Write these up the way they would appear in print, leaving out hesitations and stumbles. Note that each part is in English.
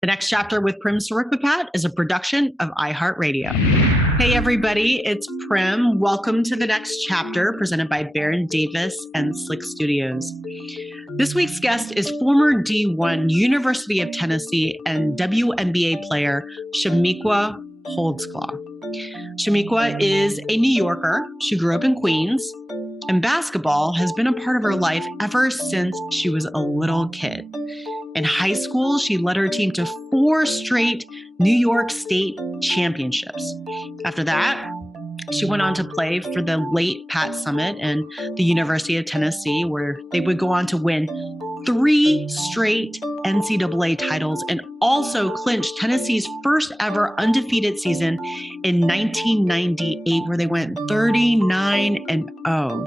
The Next Chapter with Prim Siripipat is a production of iHeartRadio. Hey everybody, it's Prim. Welcome to The Next Chapter, presented by Baron Davis and Slick Studios. This week's guest is former D1 University of Tennessee and WNBA player Chamique Holdsclaw. Chamique is a New Yorker. She grew up in Queens, and basketball has been a part of her life ever since she was a little kid. In high school, she led her team to 4 straight New York State championships. After that, she went on to play for the late Pat Summitt and the University of Tennessee, where they would go on to win 3 straight NCAA titles and also clinch Tennessee's first ever undefeated season in 1998, where they went 39-0.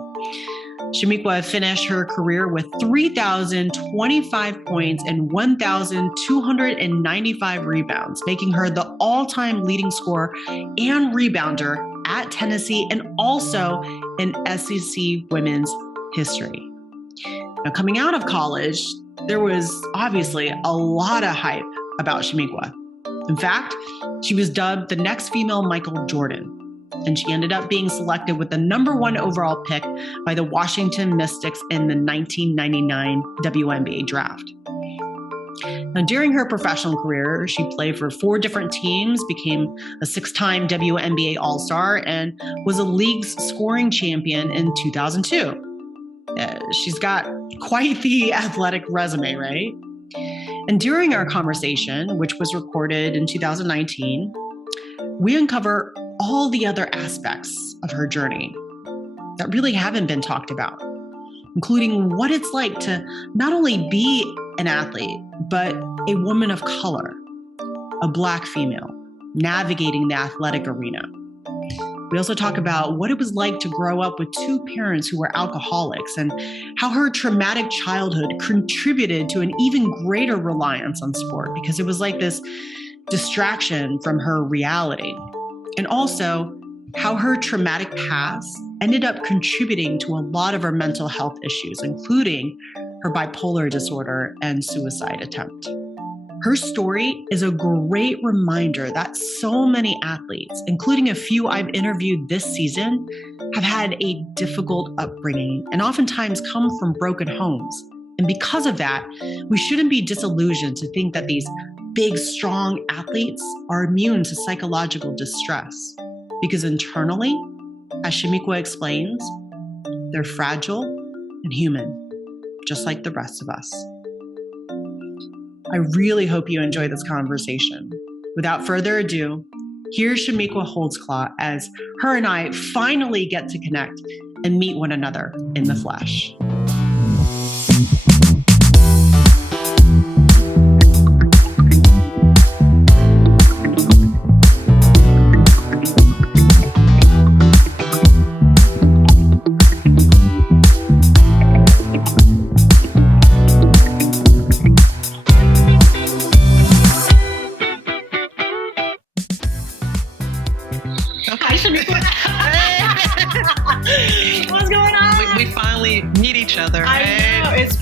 Chamique finished her career with 3,025 points and 1,295 rebounds, making her the all-time leading scorer and rebounder at Tennessee and also in SEC women's history. Now, coming out of college, there was obviously a lot of hype about Chamique. In fact, she was dubbed the next female Michael Jordan, and she ended up being selected with the number 1 overall pick by the Washington Mystics in the 1999 WNBA draft. Now, during her professional career, she played for 4 different teams, became a 6-time WNBA All-Star, and was a league's scoring champion in 2002. She's got quite the athletic resume, right? And during our conversation, which was recorded in 2019, we uncover all the other aspects of her journey that really haven't been talked about, including what it's like to not only be an athlete, but a woman of color, a Black female, navigating the athletic arena. We also talk about what it was like to grow up with 2 parents who were alcoholics and how her traumatic childhood contributed to an even greater reliance on sport because it was like this distraction from her reality. And also how her traumatic past ended up contributing to a lot of her mental health issues, including her bipolar disorder and suicide attempt. Her story is a great reminder that so many athletes, including a few I've interviewed this season, have had a difficult upbringing and oftentimes come from broken homes. And because of that, we shouldn't be disillusioned to think that these big, strong athletes are immune to psychological distress. Because internally, as Chamique explains, they're fragile and human, just like the rest of us. I really hope you enjoy this conversation. Without further ado, here's Chamique Holdsclaw as her and I finally get to connect and meet one another in the flesh. What's going on? We finally meet each other. Right? I know. It's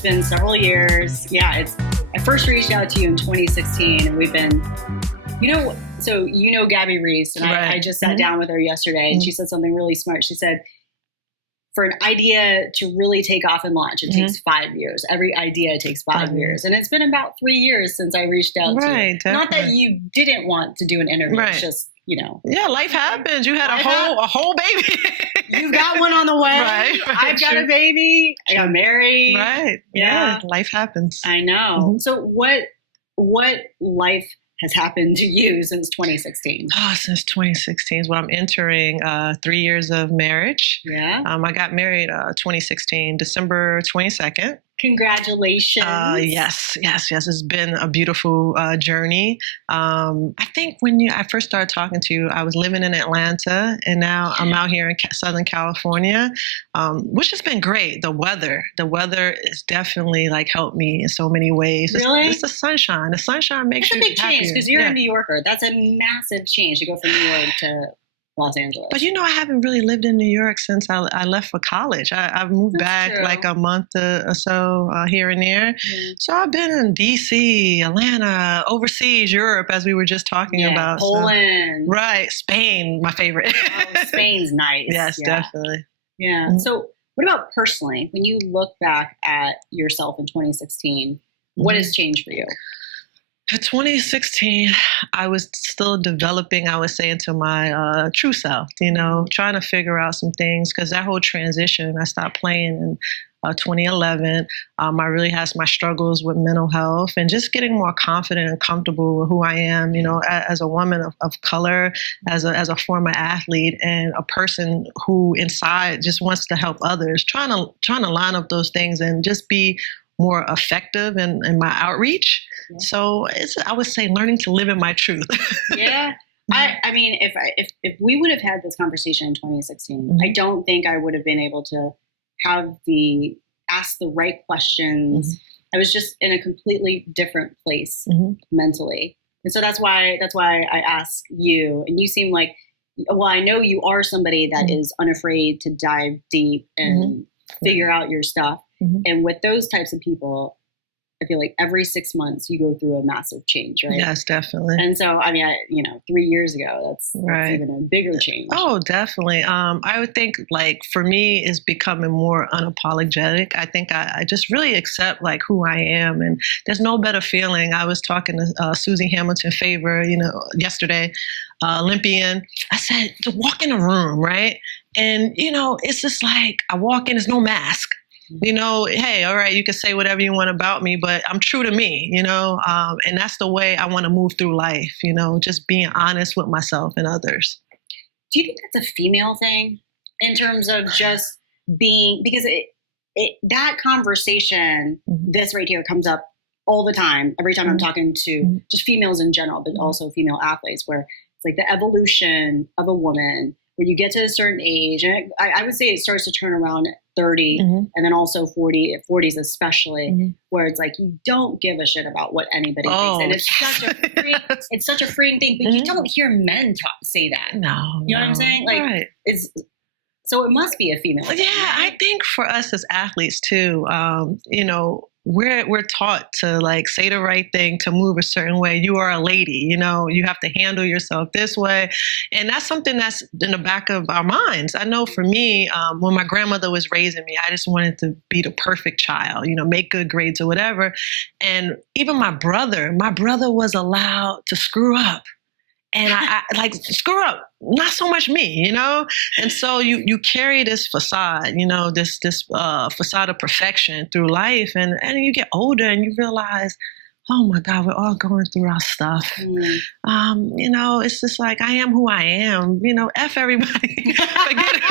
been several years. Yeah, I first reached out to you in 2016, and we've been, Gabby Reese, and right. I just sat down with her yesterday, and she said something really smart. She said, for an idea to really take off and launch, it takes 5 years. Every idea takes 5 years. And it's been about 3 years since I reached out to you. Definitely. Not that you didn't want to do an interview. Right. It's just, Yeah, life happens. You had a whole baby. You've got one on the way. Right, I've got a baby. I got married. Right. Yeah. Life happens. I know. Mm-hmm. So what life has happened to you since 2016? Since 2016 is when I'm entering 3 years of marriage. Yeah. I got married 2016, December 22nd. Congratulations. Yes. It's been a beautiful journey. I think when I first started talking to you, I was living in Atlanta, and now I'm out here in Southern California, which has been great. The weather is definitely helped me in so many ways. Really? It's the sunshine. The sunshine makes you It's a big happier. change because you're a New Yorker. That's a massive change to go from New York to Los Angeles. But I haven't really lived in New York since I left for college. I've moved back like a month or so here and there. So I've been in DC, Atlanta, overseas, Europe, as we were just talking about. Poland. So, right. Spain, my favorite. Spain's nice. Yes, definitely. Yeah. Mm-hmm. So what about personally? When you look back at yourself in 2016, what has changed for you? For 2016, I was still developing, I would say, into my true self, trying to figure out some things, because that whole transition, I stopped playing in 2011. I really had my struggles with mental health and just getting more confident and comfortable with who I am, as a woman of color, as a former athlete, and a person who inside just wants to help others, trying to line up those things and just be more effective in my outreach. Yeah. So I would say learning to live in my truth. Yeah. I mean, if we would have had this conversation in 2016, I don't think I would have been able to ask the right questions. I was just in a completely different place mentally. And so that's why I ask you, and you seem like, well, I know you are somebody that is unafraid to dive deep and figure out your stuff. And with those types of people, I feel like every 6 months you go through a massive change, right? Yes, definitely. And so, I mean, 3 years ago, that's even a bigger change. Oh, definitely. I would think, like, for me, is becoming more unapologetic. I think I just really accept, like, who I am. And there's no better feeling. I was talking to Susie Hamilton Favor, yesterday, Olympian. I said, to walk in a room, right? And, it's just like, I walk in, there's no mask. Hey, all right, you can say whatever you want about me, but I'm true to me, and that's the way I want to move through life, just being honest with myself and others. Do you think that's a female thing in terms of just being, because that conversation, this right here comes up all the time, every time I'm talking to just females in general, but also female athletes, where it's like the evolution of a woman, where you get to a certain age, and I would say it starts to turn around at 30, and then also 40s especially, where it's like you don't give a shit about what anybody thinks, and it's such a freeing thing. But you don't hear men say that. No, you know what I'm saying? Like, so it must be a female thing. Yeah, I think for us as athletes too, we're taught to, like, say the right thing, to move a certain way. You are a lady, you have to handle yourself this way. And that's something that's in the back of our minds. I know for me, when my grandmother was raising me, I just wanted to be the perfect child, make good grades or whatever. And even my brother was allowed to screw up. And I like screw up, not so much me, And so you carry this facade, this facade of perfection through life, and you get older and you realize, oh my God, we're all going through our stuff. It's just like, I am who I am, F everybody. Forget it.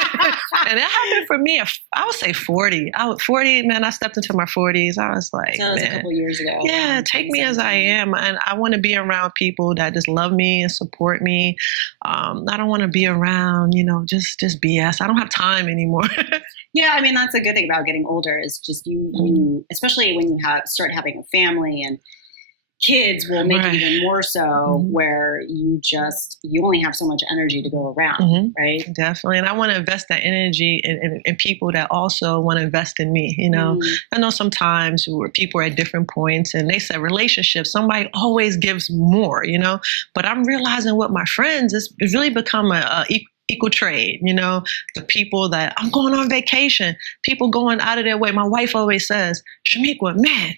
And that happened for me, I would say 40. I stepped into my 40s. I was like, so that was a couple years ago. Yeah, take me as I am. And I want to be around people that just love me and support me. I don't want to be around, just BS. I don't have time anymore. Yeah, I mean, that's a good thing about getting older, is just you especially when you start having a family, and kids will make it even more so, where you only have so much energy to go around, right? Definitely. And I want to invest that energy in people that also want to invest in me. I know sometimes where people are at different points, and they say relationships, somebody always gives more, but I'm realizing with my friends, it's really become a equal trade, the people that I'm going on vacation, people going out of their way. My wife always says, Chamique, man,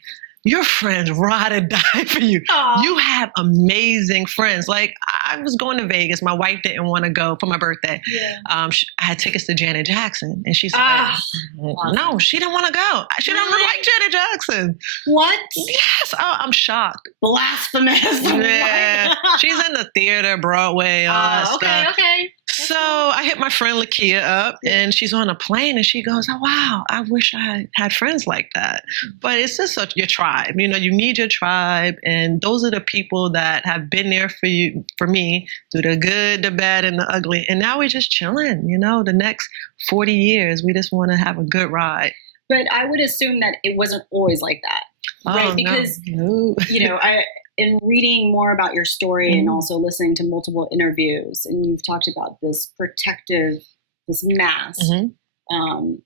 your friends ride or die for you. Aww. You have amazing friends. Like, I was going to Vegas. My wife didn't want to go for my birthday. Yeah. I had tickets to Janet Jackson. And she said, no, she didn't want to go. She didn't like Janet Jackson. What? Yes. Oh, I'm shocked. Blasphemous. Yeah. She's in the theater, Broadway, all that stuff. Okay. So I hit my friend Lakia up, and she's on a plane, and she goes, oh, wow, I wish I had friends like that. But it's just your tribe. You need your tribe, and those are the people that have been there for you, for me, through the good, the bad, and the ugly. And now we're just chilling, the next 40 years, we just want to have a good ride. But I would assume that it wasn't always like that. Right, because in reading more about your story and also listening to multiple interviews, and you've talked about this mask.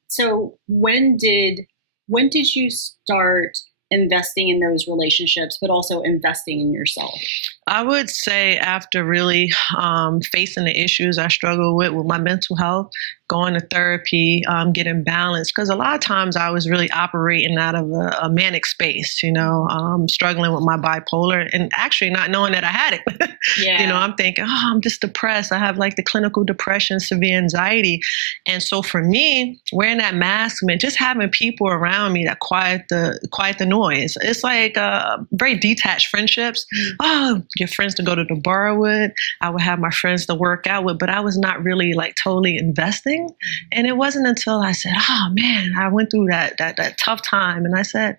So when did you start investing in those relationships, but also investing in yourself? I would say after really facing the issues I struggle with my mental health, going to therapy, getting balanced. Because a lot of times I was really operating out of a manic space, struggling with my bipolar and actually not knowing that I had it. I'm thinking, I'm just depressed. I have like the clinical depression, severe anxiety. And so for me, wearing that mask meant just having people around me that quiet the noise. It's like very detached friendships. Your friends to go to the bar with. I would have my friends to work out with, but I was not really like totally investing. And it wasn't until I said, I went through that tough time. And I said,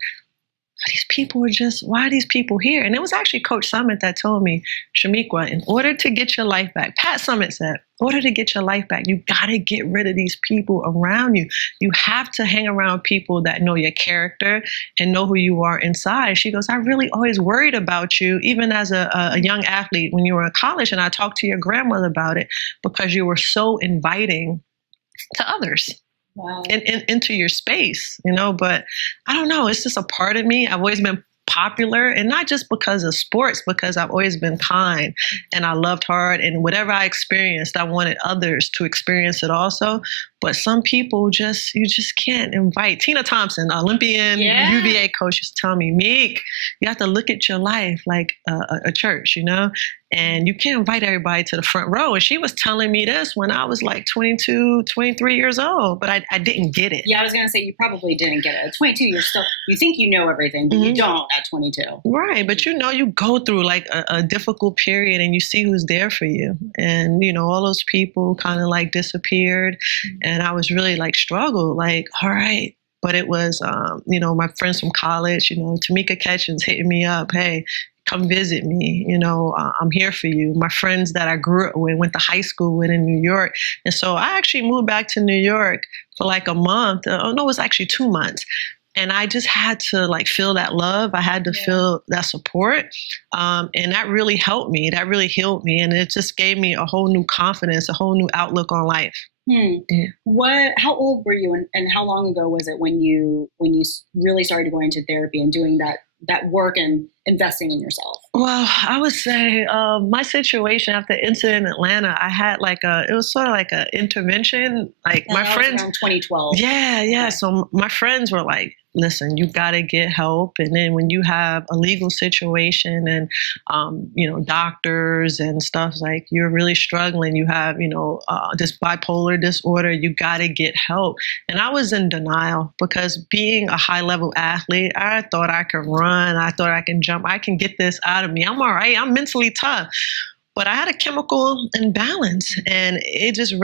why are these people here? And it was actually Coach Summit that told me, Chamique, in order to get your life back, Pat Summit said, in order to get your life back, you got to get rid of these people around you. You have to hang around people that know your character and know who you are inside. She goes, I really always worried about you, even as a young athlete when you were in college. And I talked to your grandmother about it because you were so inviting to others. Wow. Into your space, but I don't know. It's just a part of me. I've always been popular, and not just because of sports, because I've always been kind and I loved hard, and whatever I experienced, I wanted others to experience it also. But some people you just can't invite. Tina Thompson, Olympian UVA coach, used to tell me, Meek, you have to look at your life like a church, and you can't invite everybody to the front row. And she was telling me this when I was like 22, 23 years old, but I didn't get it. Yeah, I was going to say, you probably didn't get it. At 22, you think you know everything, but you don't at 22. Right, but you go through like a difficult period and you see who's there for you. And, all those people kind of like disappeared. And I was really like struggled, like, all right. But it was, my friends from college, Tamika Catchings hitting me up, hey, come visit me. I'm here for you. My friends that I grew up with, went to high school with in New York. And so I actually moved back to New York for like a month. Oh, no, it was actually 2 months. And I just had to like feel that love. I had to feel that support. And that really helped me. That really healed me. And it just gave me a whole new confidence, a whole new outlook on life. Yeah. How old were you and how long ago was it when you really started going to therapy and doing that work and investing in yourself? Well, I would say my situation after the incident in Atlanta, I had it was sort of like an intervention. Like my friends, around 2012. Yeah. Okay. So my friends were like, listen, you got to get help. And then when you have a legal situation and, doctors and stuff, like you're really struggling, you have, this bipolar disorder, you got to get help. And I was in denial because being a high level athlete, I thought I could run. I thought I can jump. I can get this out of me. I'm all right. I'm mentally tough. But I had a chemical imbalance, and it just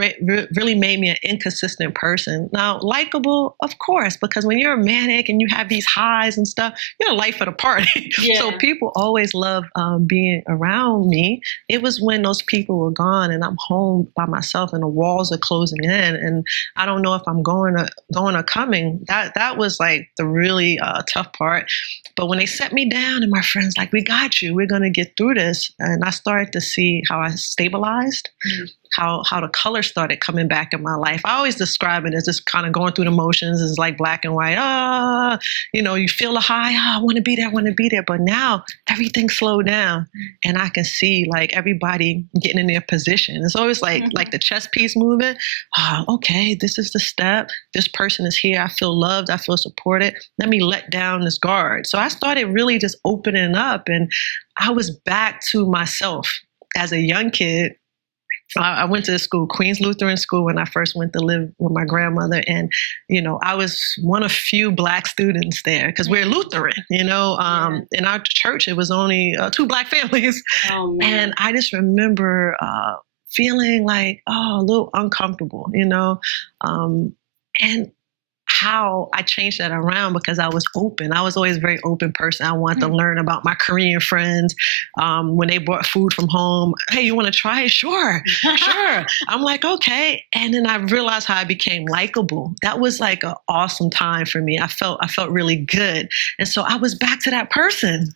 really made me an inconsistent person. Now, likable, of course, because when you're manic and you have these highs and stuff, you're the life of the party. Yeah. So people always love being around me. It was when those people were gone and I'm home by myself and the walls are closing in, and I don't know if I'm going or coming. That was like the really tough part. But when they set me down and my friends like, we got you, we're going to get through this. And I started to see how I stabilized, how the color started coming back in my life. I always describe it as just kind of going through the motions. It's like black and white. You feel the high. I want to be there. But now everything slowed down and I can see like everybody getting in their position. It's always like the chess piece moving. Okay, this is the step. This person is here. I feel loved. I feel supported. Let me let down this guard. So I started really just opening up, and I was back to myself as a young kid. I went to school, Queens Lutheran School, when I first went to live with my grandmother. And, I was one of few Black students there because we're Lutheran, in our church, it was only 2 Black families. Oh, man. And I just remember feeling like, a little uncomfortable, and how I changed that around because I was open. I was always a very open person. I wanted to learn about my Korean friends. When they brought food from home, hey, you want to try it? Sure, sure. I'm like, okay. And then I realized how I became likable. That was like an awesome time for me. I felt really good. And so I was back to that person.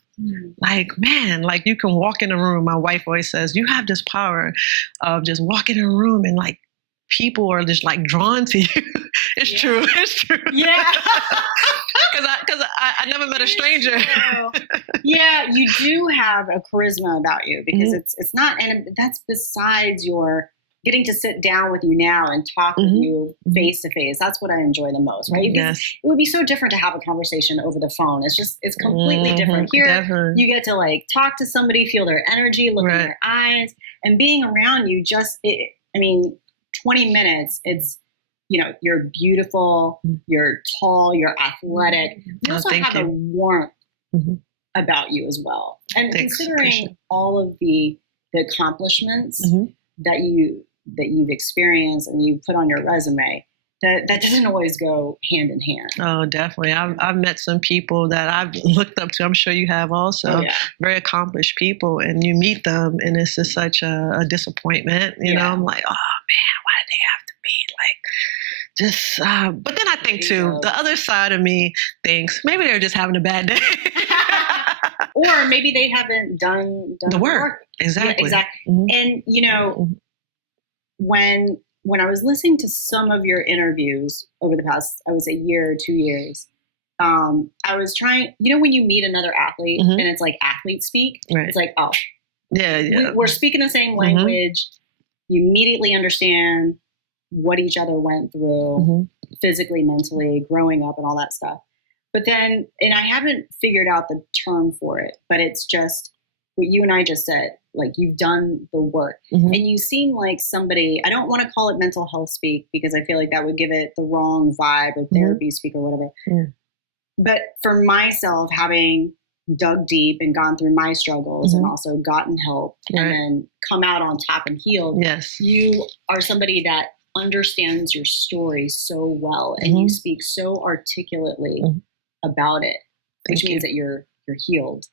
Like, man, like you can walk in a room. My wife always says, you have this power of just walking in a room and like people are just like drawn to you. It's true. It's true. Yeah. Because I never met a stranger. Yeah, you do have a charisma about you because it's not, and that's besides your getting to sit down with you now and talk with you face to face. That's what I enjoy the most, right? Because it would be so different to have a conversation over the phone. It's completely different. Here, you get to like talk to somebody, feel their energy, look in their eyes, and being around you 20 minutes, it's, you're beautiful, you're tall, you're athletic. You also have a warmth about you as well. And considering all of the accomplishments that you've experienced and you've put on your resume, that doesn't always go hand in hand. Oh, definitely. I've met some people that I've looked up to. I'm sure you have also. Very accomplished people, and you meet them, and it's just such a disappointment. You know, I'm like, oh man, why did they have to be like just? But then I think too, the other side of me thinks maybe they're just having a bad day, or maybe they haven't done the work. Exactly. Yeah, exactly. And when I was listening to some of your interviews over the past, I would say year or 2 years, I was trying, when you meet another athlete and it's like athlete speak, it's like, oh, we're speaking the same language. You immediately understand what each other went through physically, mentally, growing up and all that stuff. But then, and I haven't figured out the term for it, but it's just what you and I just said, like you've done the work and you seem like somebody, I don't want to call it mental health speak because I feel like that would give it the wrong vibe or therapy speak or whatever. But for myself, having dug deep and gone through my struggles and also gotten help and then come out on top and healed, you are somebody that understands your story so well and you speak so articulately about it, which means that you're healed.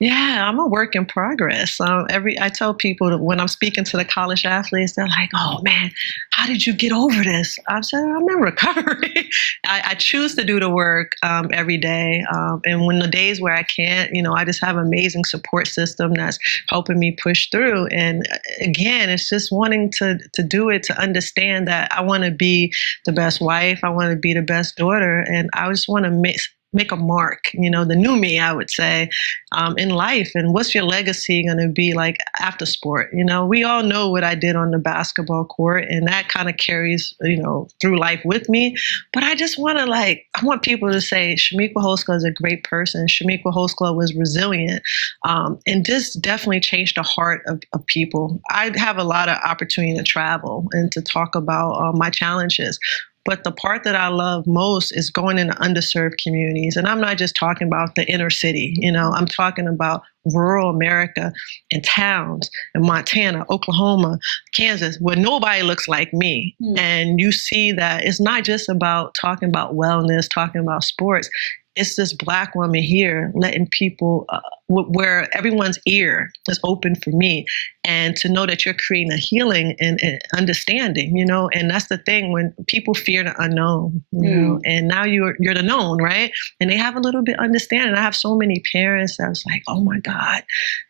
Yeah, I'm a work in progress. I tell people that when I'm speaking to the college athletes, they're like, "Oh man, how did you get over this?" I said, "I'm in recovery." I choose to do the work every day, and when the days where I can't, I just have an amazing support system that's helping me push through. And again, it's just wanting to do it, to understand that I want to be the best wife, I want to be the best daughter, and I just want to make a mark, the new me, I would say, in life. And what's your legacy going to be like after sport? We all know what I did on the basketball court, and that kind of carries, through life with me. But I just want to I want people to say, Chamique Holdsclaw is a great person. Chamique Holdsclaw was resilient. And this definitely changed the heart of people. I have a lot of opportunity to travel and to talk about my challenges. But the part that I love most is going into underserved communities. And I'm not just talking about the inner city, I'm talking about rural America and towns in Montana, Oklahoma, Kansas, where nobody looks like me. And you see that it's not just about talking about wellness, talking about sports. It's this Black woman here letting people, where everyone's ear is open for me, and to know that you're creating a healing and understanding, and that's the thing when people fear the unknown, and now you're the known, right? And they have a little bit understanding. I have so many parents that was like, oh my God,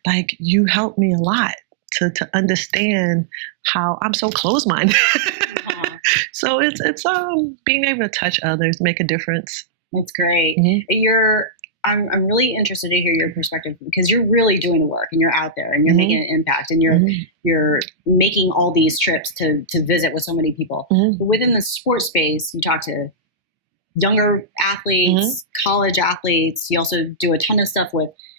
like you helped me a lot to understand how I'm so closed-minded. So it's being able to touch others, make a difference. That's great. I'm really interested to hear your perspective because you're really doing the work and you're out there and you're making an impact and you're making all these trips to visit with so many people. But within the sports space, you talk to younger athletes, college athletes. You also do a ton of stuff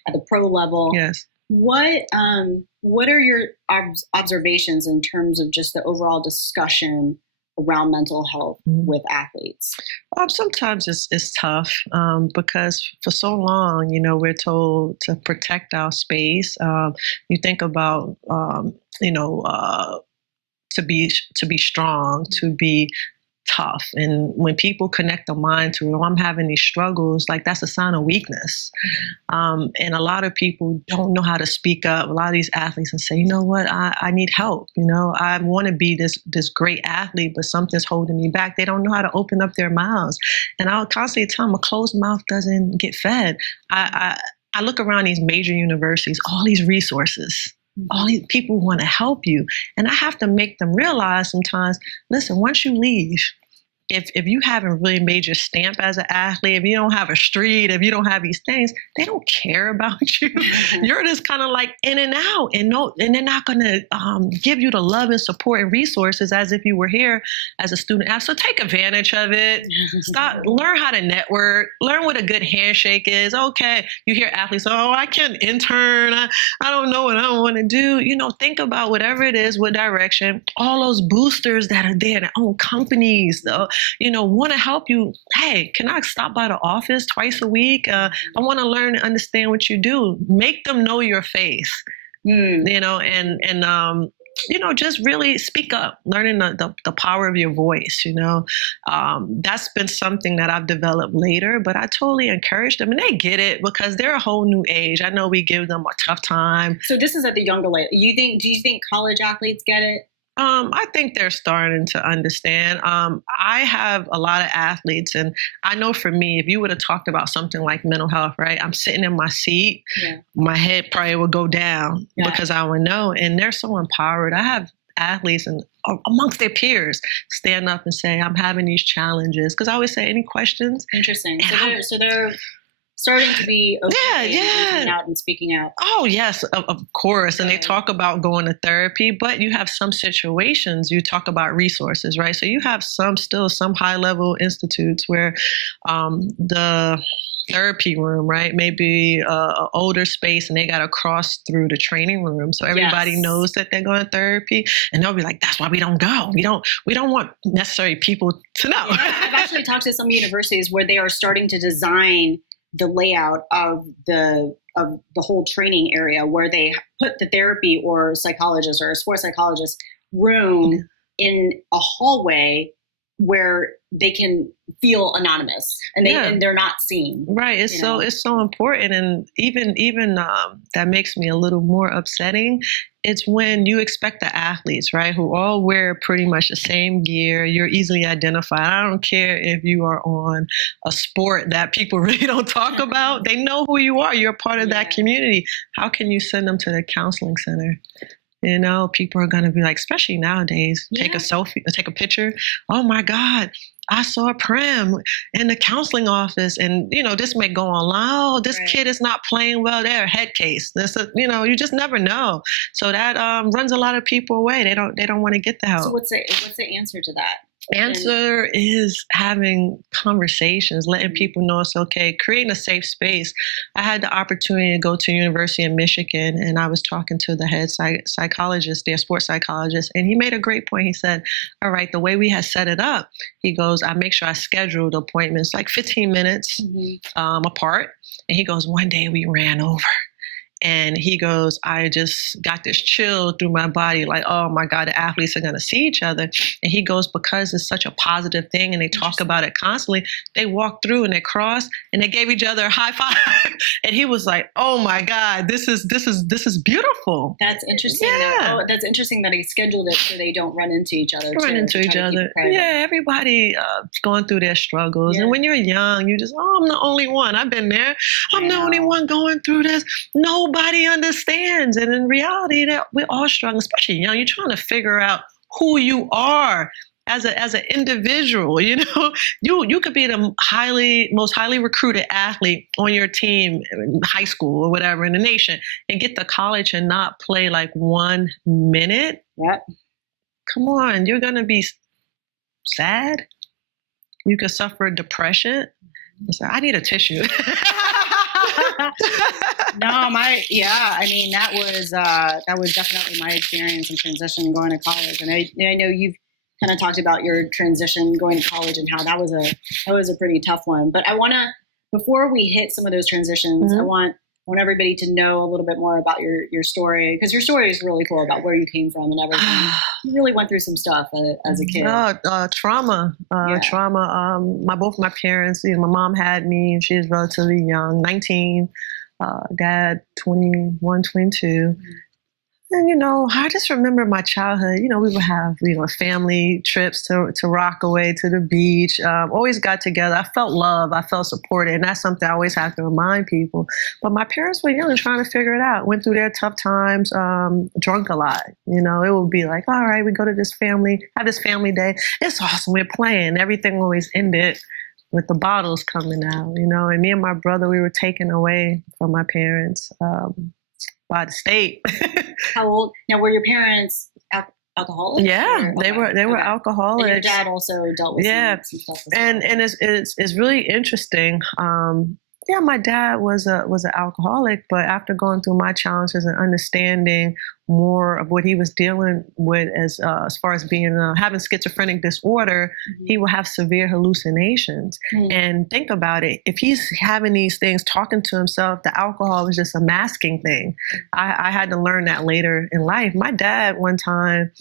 at the pro level. Yes. What are your observations in terms of just the overall discussion around mental health with athletes? Sometimes it's tough because for so long, we're told to protect our space. You think about, to be strong, to be tough. And when people connect the mind to it, oh, I'm having these struggles, like that's a sign of weakness. And a lot of people don't know how to speak up. A lot of these athletes and say, you know what, I need help. You know, I want to be this great athlete, but something's holding me back. They don't know how to open up their mouths. And I'll constantly tell them a closed mouth doesn't get fed. I look around these major universities, all these resources. All these people want to help you. And I have to make them realize sometimes, listen, once you leave, if you haven't really made your stamp as an athlete, if you don't have a street, if you don't have these things, they don't care about you. You're just kind of like in and out, and they're not going to give you the love and support and resources as if you were here as a student athlete. So take advantage of it. Learn how to network. Learn what a good handshake is. Okay, you hear athletes, oh, I can't intern. I don't know what I want to do. You know, think about whatever it is, what direction. All those boosters that are there that own companies, though. You know, want to help you. Hey, can I stop by the office twice a week? I want to learn and understand what you do. Make them know your face, you know, and you know, just really speak up, learning the power of your voice, you know. That's been something that I've developed later, but I totally encourage them, and they get it because they're a whole new age. I know we give them a tough time. So this is at the younger level. Do you think college athletes get it? I think they're starting to understand. I have a lot of athletes, and I know for me, if you would have talked about something like mental health, right? I'm sitting in my seat, my head probably would go down because I would know, and they're so empowered. I have athletes and amongst their peers stand up and say, I'm having these challenges. Because I always say, any questions? Interesting. So they're starting to be okay and coming out and speaking out. Oh, yes, of course. And they talk about going to therapy, but you have some situations, you talk about resources, right? So you have some high-level institutes where the therapy room, right, maybe an older space, and they got to cross through the training room. So everybody knows that they're going to therapy, and they'll be like, that's why we don't go. We don't want necessarily people to know. Yeah, I've actually talked to some universities where they are starting to design the layout of the whole training area, where they put the therapy or psychologist or a sports psychologist room in a hallway where they can feel anonymous and they're not seen. Right. It's so important. And even that makes me a little more upsetting. It's when you expect the athletes, right, who all wear pretty much the same gear. You're easily identified. I don't care if you are on a sport that people really don't talk about. They know who you are. You're a part of that community. How can you send them to the counseling center? You know, people are going to be like, especially nowadays, take a selfie, take a picture. Oh my God, I saw Prim in the counseling office, and you know, this may go online. Oh, this kid is not playing well. They're a head case. You know, you just never know. So that runs a lot of people away. They don't want to get the help. So what's the answer to that? Answer is having conversations, letting people know it's okay, creating a safe space. I had the opportunity to go to University of Michigan, and I was talking to the head psychologist, their sports psychologist, and he made a great point. He said, all right, the way we had set it up, he goes, I make sure I scheduled appointments like 15 minutes apart. And he goes, one day we ran over. And he goes, I just got this chill through my body, like, oh my God, the athletes are going to see each other. And he goes, because it's such a positive thing and they talk about it constantly, they walked through and they crossed and they gave each other a high five. And he was like, oh my God, this is beautiful. That's interesting. Yeah. That's interesting that he scheduled it so they don't run into each other. Yeah, everybody going through their struggles. Yeah. And when you're young, you just, I'm the only one. I've been there. I'm the only one going through this. Nobody understands. And in reality, that we're all struggling, especially young. You're trying to figure out who you are as an individual. You know, you could be the most highly recruited athlete on your team in high school or whatever in the nation, and get to college and not play like 1 minute. Yep. Come on, you're gonna be sad. You could suffer depression. So I need a tissue. I mean, that was definitely my experience in transition going to college. And I know you've kind of talked about your transition going to college and how that was a pretty tough one. But I want to, before we hit some of those transitions, I want want everybody to know a little bit more about your story, because your story is really cool about where you came from and everything. You really went through some stuff as a kid. Trauma. Both my parents, my mom had me, and she was relatively young, 19, dad 21, 22. And, I just remember my childhood, we would have, family trips to Rockaway, to the beach, always got together. I felt love. I felt supported. And that's something I always have to remind people. But my parents were young, trying to figure it out, went through their tough times, drunk a lot. It would be like, all right, we go to this family, have this family day. It's awesome. We're playing. Everything always ended with the bottles coming out, and me and my brother, we were taken away from my parents by the state. How old? Now, were your parents alcoholics? Yeah, they were alcoholics. And your dad also dealt with some stuff. And it's really interesting. My dad was an alcoholic, but after going through my challenges and understanding more of what he was dealing with as far as being having schizophrenic disorder, he will have severe hallucinations. And think about it, if he's having these things, talking to himself, the alcohol was just a masking thing. I had to learn that later in life. My dad one time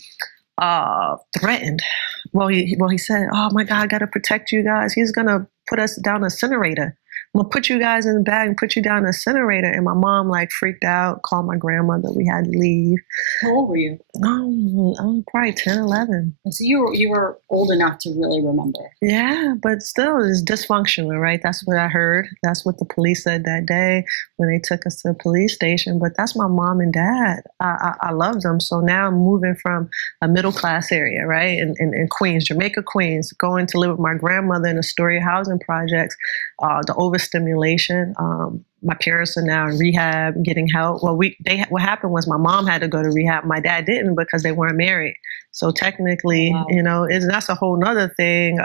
threatened. Well, he said, "Oh my God, I got to protect you guys. He's gonna put us down an incinerator. I'm gonna put you guys in the bag and put you down an incinerator." And my mom freaked out, called my grandmother. We had to leave. How old were you? I'm probably 10, 11. So you were old enough to really remember. Yeah, but still it's dysfunctional, right? That's what I heard. That's what the police said that day when they took us to the police station. But that's my mom and dad. I love them. So now I'm moving from a middle class area, right? In Queens, Jamaica, Queens, going to live with my grandmother in Astoria housing projects, the overstimulation. My parents are now in rehab, getting help. Well, what happened was my mom had to go to rehab. My dad didn't because they weren't married. So technically, that's a whole nother thing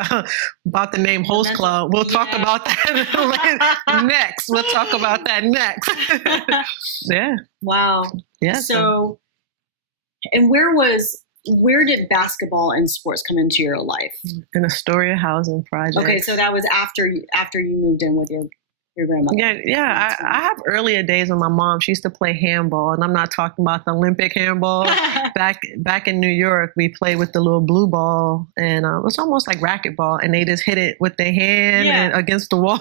about the name Holdsclaw. We'll talk about that next. We'll talk about that next. Yeah. Wow. Yeah. So, and where did basketball and sports come into your life? In Astoria housing project. Okay, so that was after you moved in with your grandmother. Yeah. I have earlier days with my mom. She used to play handball, and I'm not talking about the Olympic handball. Back in New York, we played with the little blue ball, and it was almost like racquetball, and they just hit it with their hand and against the wall.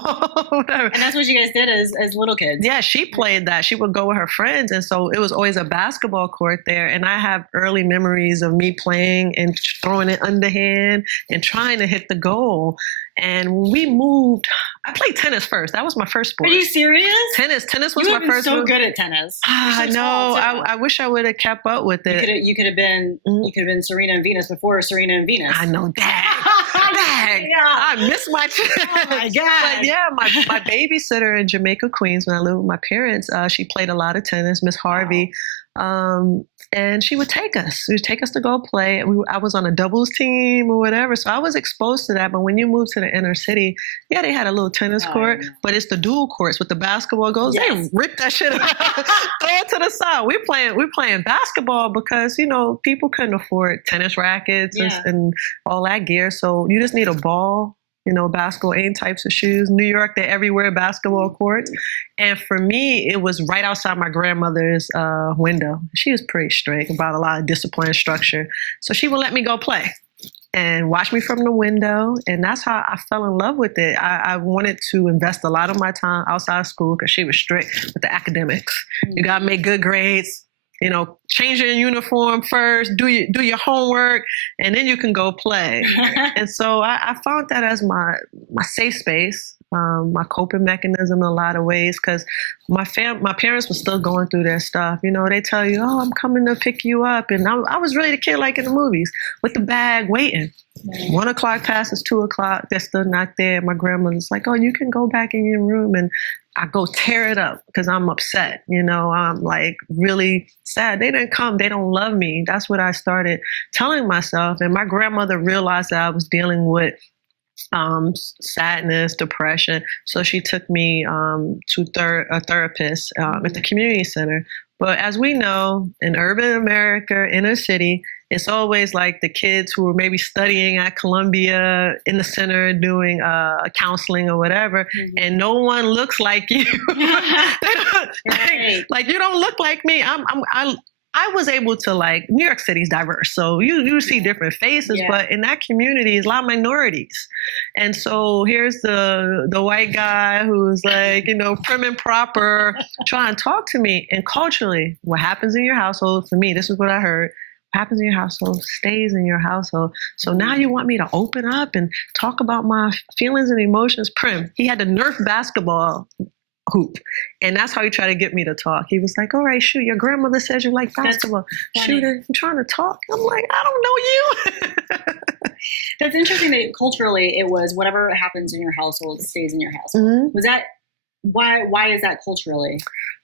Whatever. And that's what you guys did as little kids. Yeah, she played that. She would go with her friends, and so it was always a basketball court there. And I have early memories of me playing and throwing it underhand and trying to hit the goal. And when we moved, I played tennis first. That was my first sport. Are you serious? Tennis was my first. You were so good at tennis. I know. I wish I would have kept up with it. You could have been Serena and Venus before Serena and Venus. I know that. I miss my chance. Oh my God. But yeah, my babysitter in Jamaica, Queens, when I lived with my parents, she played a lot of tennis, Miss Harvey. Wow. And she would take us. She would take us to go play. I was on a doubles team or whatever. So I was exposed to that. But when you move to the inner city, they had a little tennis court, but it's the dual courts with the basketball goals. Yes. They rip that shit up, throw it to the side. We're playing basketball because, people couldn't afford tennis rackets and all that gear. So you just need a ball. Basketball, any types of shoes. New York, they're everywhere, basketball courts. And for me, it was right outside my grandmother's window. She was pretty strict about a lot of discipline and structure. So she would let me go play and watch me from the window. And that's how I fell in love with it. I wanted to invest a lot of my time outside of school because she was strict with the academics. You got to make good grades. Change your uniform first, do your homework, and then you can go play. And so I found that as my safe space, my coping mechanism in a lot of ways, because my parents were still going through their stuff. They tell you, "Oh, I'm coming to pick you up," and I was really the kid like in the movies with the bag waiting. 1 o'clock passes, 2 o'clock, they're still not there. My grandmother's like, "Oh, you can go back in your room," and I go tear it up because I'm upset. I'm really sad. They didn't come. They don't love me. That's what I started telling myself. And my grandmother realized that I was dealing with sadness, depression. So she took me to a therapist at the community center. But as we know, in urban America, inner city, it's always like the kids who are maybe studying at Columbia in the center doing counseling or whatever, and no one looks like you. Right. Like you don't look like me. I was able to, like, New York City's diverse, so you see different faces, but in that community is a lot of minorities. And so here's the white guy who's like, prim and proper, trying to talk to me. And culturally, what happens in your household, for me, this is what I heard, what happens in your household stays in your household. So now you want me to open up and talk about my feelings and emotions? Prim, he had the Nerf basketball hoop, and that's how he tried to get me to talk. He was like, all right, shoot, your grandmother says you like basketball. Shoot, I'm trying to talk. I'm like, I don't know you. That's interesting that culturally it was whatever happens in your household stays in your household. Was that why is that culturally?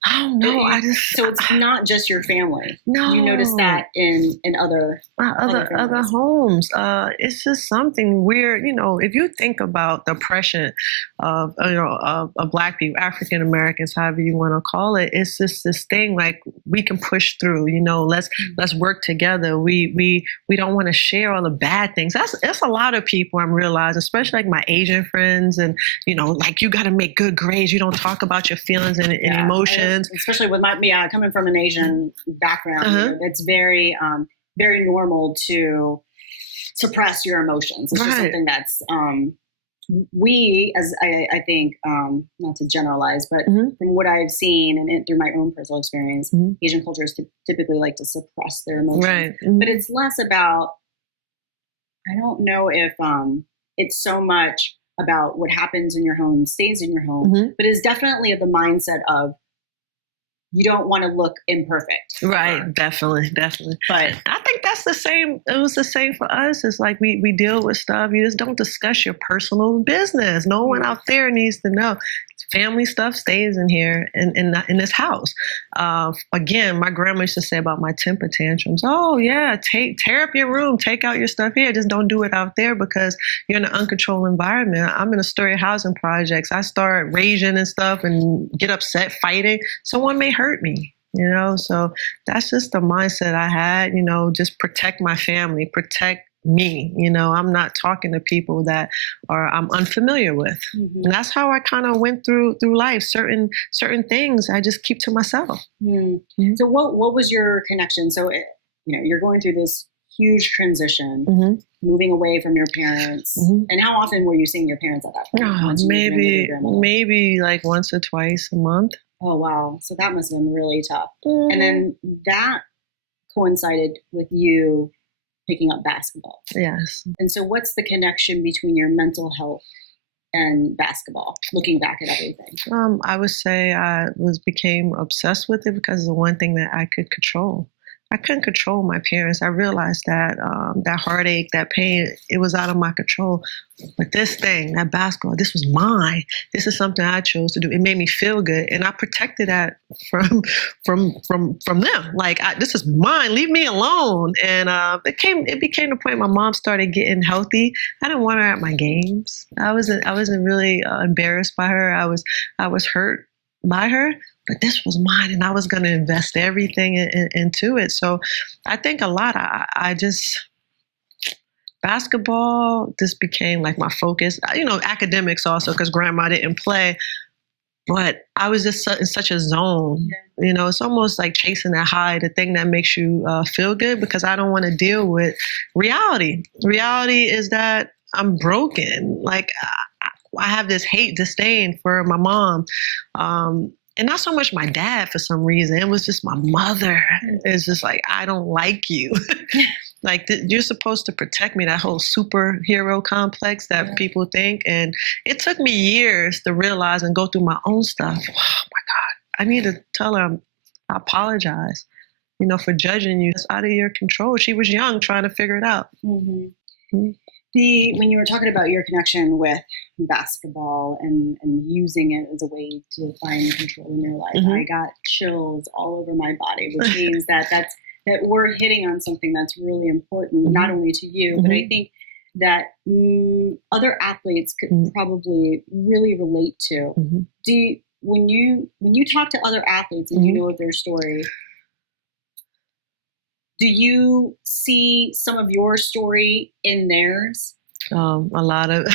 I don't know. So it's not just your family. No, you notice that in other homes. It's just something weird. If you think about the oppression of Black people, African Americans, however you want to call it, it's just this thing like we can push through. Let's work together. We don't want to share all the bad things. That's a lot of people I'm realizing, especially like my Asian friends, and like you got to make good grades. You don't talk about your feelings and emotions. Especially with coming from an Asian background, it's very very normal to suppress your emotions. It's just something that's we, as I think, not to generalize, but from what I've seen and through my own personal experience, Asian cultures typically like to suppress their emotions. But it's less about, I don't know if it's so much about what happens in your home stays in your home, but it's definitely the mindset of you don't want to look imperfect. Right. Definitely. But I think that's the same. It was the same for us. It's like we deal with stuff. You just don't discuss your personal business. No one out there needs to know. Family stuff stays in here in this house. Again, my grandma used to say about my temper tantrums. Oh yeah, tear up your room, take out your stuff here. Just don't do it out there because you're in an uncontrolled environment. I'm in a story housing projects. I start raging and stuff and get upset, fighting. Someone may hurt me. So that's just the mindset I had. Just protect my family, protect me. I'm not talking to people that I'm unfamiliar with. And that's how I kind of went through life. Certain things I just keep to myself. So what was your connection? So you're going through this huge transition, moving away from your parents. And how often were you seeing your parents at that point? Maybe like once or twice a month. Oh wow! So that must have been really tough. And then that coincided with you picking up basketball. Yes. And so what's the connection between your mental health and basketball, looking back at everything? I would say I became obsessed with it because it's the one thing that I could control. I couldn't control my parents. I realized that that heartache, that pain, it was out of my control. But this thing, that basketball, this was mine. This is something I chose to do. It made me feel good, and I protected that from them. Like this is mine. Leave me alone. And it became the point my mom started getting healthy. I didn't want her at my games. I wasn't really embarrassed by her. I was hurt by her. But this was mine, and I was going to invest everything into it. So I think a lot, basketball just became like my focus. Academics also, because grandma didn't play. But I was just in such a zone. It's almost like chasing that high, the thing that makes you feel good, because I don't want to deal with reality. Reality is that I'm broken. Like I have this disdain for my mom. And not so much my dad for some reason. It was just my mother. It's just like, I don't like you. Like you're supposed to protect me, that whole superhero complex that people think. And it took me years to realize and go through my own stuff. Oh my God, I need to tell her I apologize, for judging you. It's out of your control. She was young trying to figure it out. When you were talking about your connection with basketball and using it as a way to find control in your life, I got chills all over my body, which means that we're hitting on something that's really important, not only to you, but I think that other athletes could probably really relate to. When you talk to other athletes and you know their story, do you see some of your story in theirs? A lot of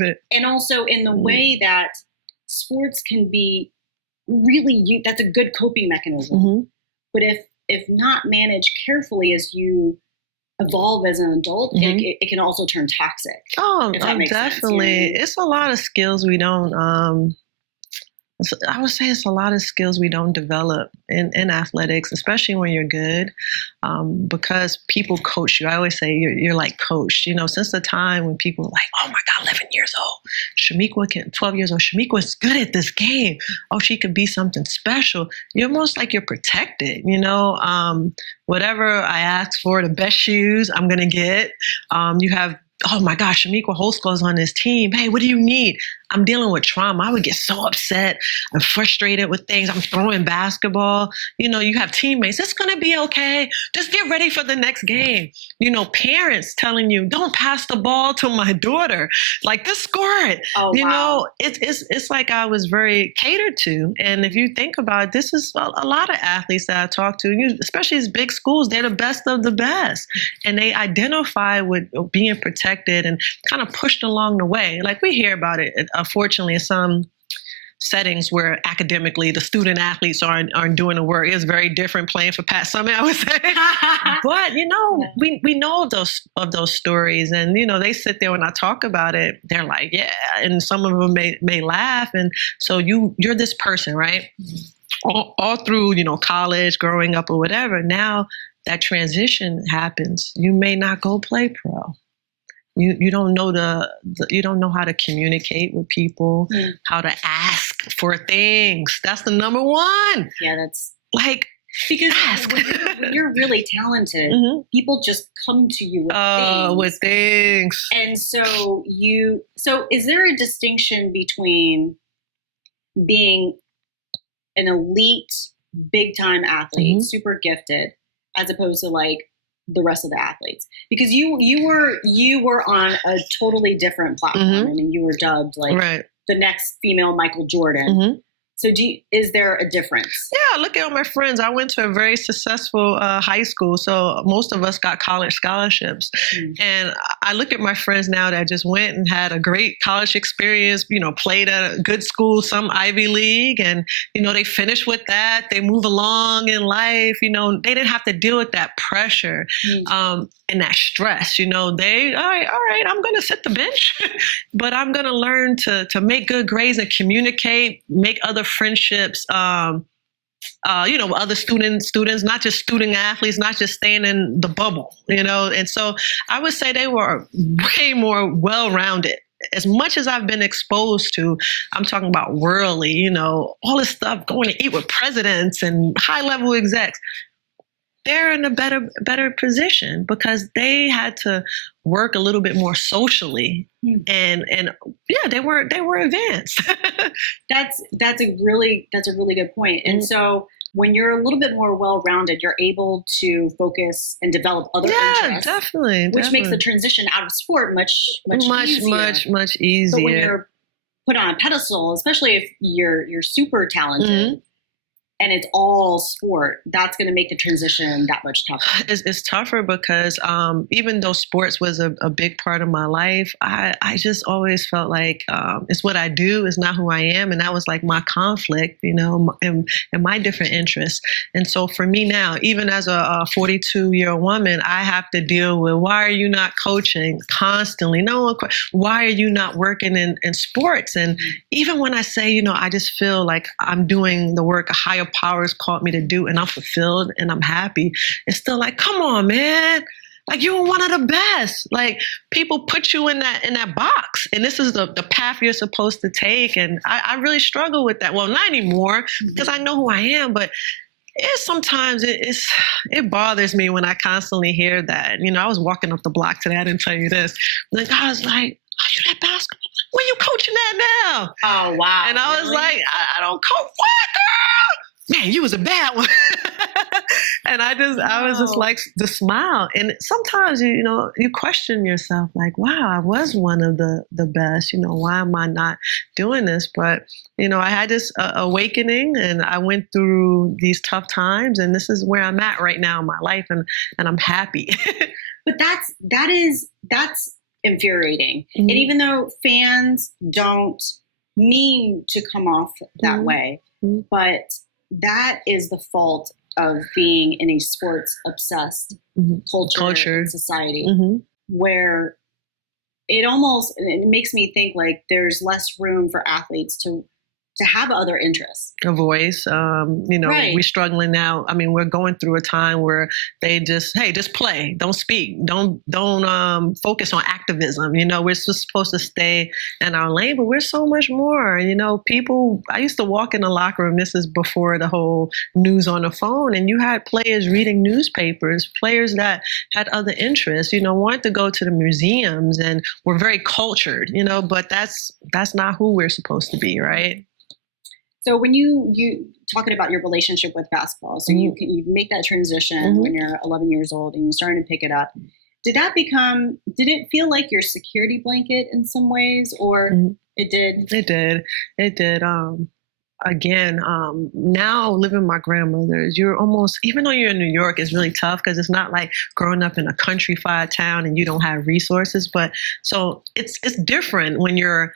it, and also in the way that sports can be really that's a good coping mechanism. But if not managed carefully as you evolve as an adult, it can also turn toxic. Definitely. Sense, you know? It's a lot of skills we don't. I would say it's a lot of skills we don't develop in athletics, especially when you're good, because people coach you. I always say you're like coached. You know, since the time when people were like, oh my God, 11 years old, 12 years old, Chamique's good at this game. Oh, she could be something special. You're almost like you're protected, you know. Whatever I ask for, the best shoes I'm going to get. You have, oh my gosh, Chamique Holdsclaw's on this team. Hey, what do you need? I'm dealing with trauma. I would get so upset and frustrated with things. I'm throwing basketball. You know, you have teammates. It's going to be okay. Just get ready for the next game. You know, parents telling you, don't pass the ball to my daughter. Like, just score it. Oh, you wow. know, it's like I was very catered to. And if you think about it, this is a lot of athletes that I talk to, especially these big schools, they're the best of the best. And they identify with being protected and kind of pushed along the way. Like, we hear about it, unfortunately, in some settings where academically the student athletes aren't doing the work. It's very different playing for Pat Summitt, I would say. But, you know, we know of those stories, and, you know, they sit there when I talk about it, they're like, yeah, and some of them may laugh. And so you're this person, right? All through, you know, college, growing up or whatever. Now that transition happens, you may not go play pro. You don't know you don't know how to communicate with people, how to ask for things. That's the number one. Yeah, that's like, because when you're really talented, people just come to you with things. And so is there a distinction between being an elite, big time athlete, super gifted, as opposed to like the rest of the athletes? Because you were on a totally different platform. I mean, you were dubbed like the next female Michael Jordan. So is there a difference? Yeah, look at all my friends. I went to a very successful high school, so most of us got college scholarships. And I look at my friends now that just went and had a great college experience, you know, played at a good school, some Ivy League, and, you know, they finish with that. They move along in life. You know, they didn't have to deal with that pressure and that stress. You know, all right, I'm going to sit the bench, but I'm going to learn to make good grades and communicate, make other friendships, you know, other students, not just student athletes, not just staying in the bubble, you know. And so I would say they were way more well-rounded. As much as I've been exposed to, I'm talking about worldly, you know, all this stuff, going to eat with presidents and high-level execs. They're in a better position because they had to work a little bit more socially, and yeah, they were advanced. That's a really good point. And so when you're a little bit more well-rounded, you're able to focus and develop other interests. Definitely, which makes the transition out of sport much easier. But when you're put on a pedestal, especially if you're super talented, and it's all sport, that's going to make the transition that much tougher. It's tougher because even though sports was a big part of my life, I just always felt like it's what I do, it's not who I am. And that was like my conflict, you know, and my different interests. And so for me now, even as a 42-year-old woman, I have to deal with, why are you not coaching constantly? Why are you not working in sports? And even when I say, you know, I just feel like I'm doing the work a higher powers called me to do, and I'm fulfilled and I'm happy, it's still like, come on, man. Like, you were one of the best. Like, people put you in that box, and this is the path you're supposed to take. And I really struggle with that. Well, not anymore, because I know who I am, but sometimes it bothers me when I constantly hear that. You know, I was walking up the block today, I didn't tell you this. Like, I was like, are you that basketball? Where you coaching at now? Oh, wow. And I was like, I don't coach. What, girl? Man, you was a bad one. And I was just like the smile. And sometimes, you question yourself like, wow, I was one of the best, why am I not doing this? But, I had this awakening and I went through these tough times and this is where I'm at right now in my life. And I'm happy. But that's infuriating. Mm-hmm. And even though fans don't mean to come off that mm-hmm. way, mm-hmm. but that is the fault of being in a sports obsessed mm-hmm. culture society mm-hmm. where it makes me think like there's less room for athletes to have other interests. A voice. Right. We're struggling now. I mean, we're going through a time where they just play, don't speak, don't focus on activism. We're just supposed to stay in our lane, but we're so much more. People, I used to walk in the locker room. This is before the whole news on the phone. And you had players reading newspapers, players that had other interests, wanted to go to the museums and were very cultured, but that's not who we're supposed to be, right? So when you talking about your relationship with basketball, so mm-hmm. you make that transition mm-hmm. when you're 11 years old and you're starting to pick it up. Did it feel like your security blanket in some ways, or mm-hmm. it did? It did. Again, now living with my grandmother's, you're almost, even though you're in New York, it's really tough because it's not like growing up in a countrified town and you don't have resources. But so it's different when you're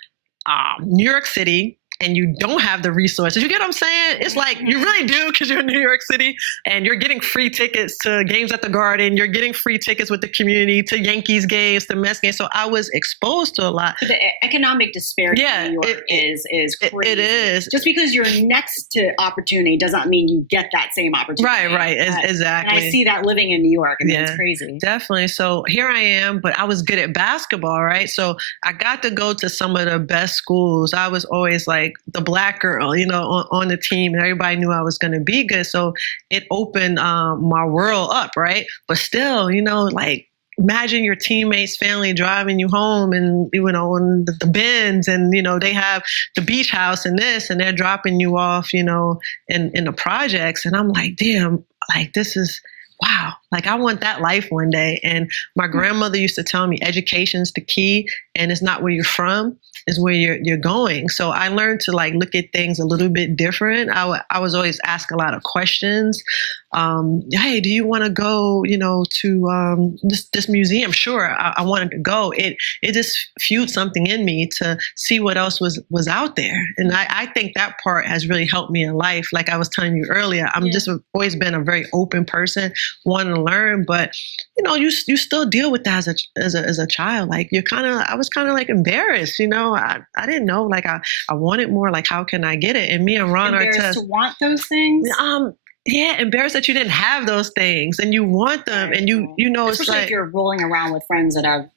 New York City and you don't have the resources. You get what I'm saying? It's like you really do because you're in New York City and you're getting free tickets to games at the Garden. You're getting free tickets with the community to Yankees games, to Mets games. So I was exposed to a lot. But the economic disparity in New York is crazy. It is. Just because you're next to opportunity does not mean you get that same opportunity. Right. Exactly. And I see that living in New York. I mean, yeah, it's crazy. Definitely. So here I am, but I was good at basketball, right? So I got to go to some of the best schools. I was always like the black girl, on the team, and everybody knew I was going to be good. So it opened my world up, right? But still, like imagine your teammates' family driving you home and, on the Benz and, they have the beach house and this, and they're dropping you off, in the projects. And I'm like, damn, like this is, wow, like I want that life one day. And my grandmother used to tell me education's the key, and it's not where you're from, it's where you're going. So I learned to like look at things a little bit different. I was always asked a lot of questions. Hey, do you want to go, to this museum? Sure, I wanted to go. It just fueled something in me to see what else was out there. And I think that part has really helped me in life. Like I was telling you earlier, I'm just always been a very open person, wanting to learn, but you still deal with that as a child. Like I was kind of like embarrassed, I didn't know, like I wanted more, like how can I get it? And me and Ron embarrassed to want those things? Yeah, embarrassed that you didn't have those things and you want them, and especially it's like if you're rolling around with friends that have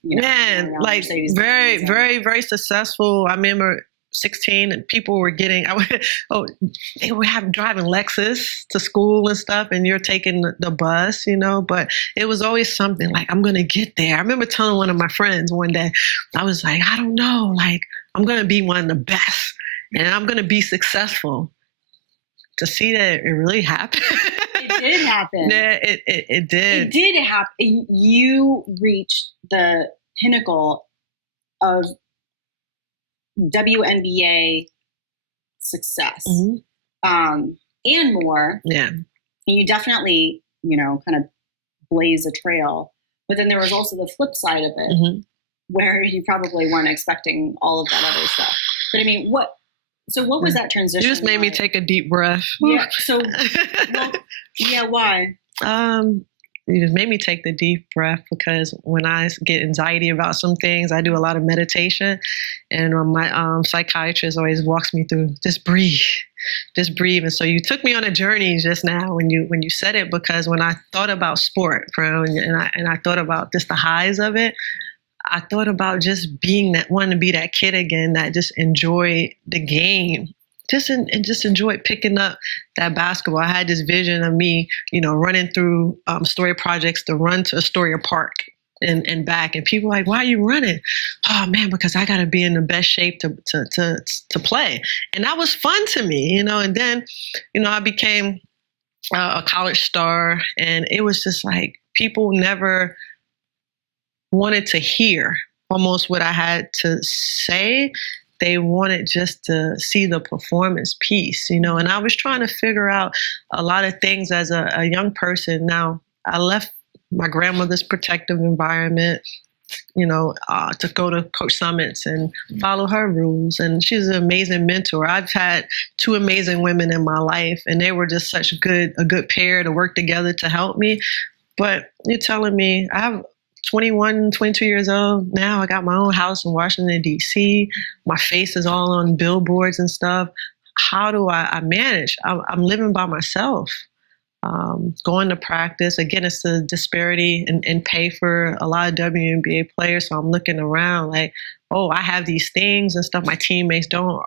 like very, very, very successful. I remember 16 and people were getting, they were driving Lexus to school and stuff, and you're taking the bus, but it was always something like, I'm going to get there. I remember telling one of my friends one day, I was like, I don't know, like I'm going to be one of the best and I'm going to be successful. To see that it really happened. It did happen. Yeah, it did. It did happen. You reached the pinnacle of WNBA success, and more. Yeah. And you definitely, kind of blaze a trail. But then there was also the flip side of it, where you probably weren't expecting all of that other stuff. But I mean, what was that transition? You just made me take a deep breath. Yeah. So, why? You just made me take the deep breath because when I get anxiety about some things, I do a lot of meditation, and my psychiatrist always walks me through, just breathe. And so you took me on a journey just now when you said it, because when I thought about sport, and I thought about just the highs of it, I thought about just wanting to be that kid again that just enjoyed the game. Just enjoyed picking up that basketball. I had this vision of me, running through Astoria projects to run to Astoria Park and back. And people were like, why are you running? Oh man, because I got to be in the best shape to play. And that was fun to me, and then, I became a college star, and it was just like people never wanted to hear almost what I had to say. They wanted just to see the performance piece, and I was trying to figure out a lot of things as a young person. Now, I left my grandmother's protective environment, to go to Coach Summit's and follow her rules. And she's an amazing mentor. I've had two amazing women in my life, and they were just such a good pair to work together to help me. But you're telling me I have 21, 22 years old now. I got my own house in Washington, D.C. My face is all on billboards and stuff. How do I manage? I'm living by myself, going to practice. Again, it's the disparity in pay for a lot of WNBA players. So I'm looking around like, oh, I have these things and stuff my teammates don't,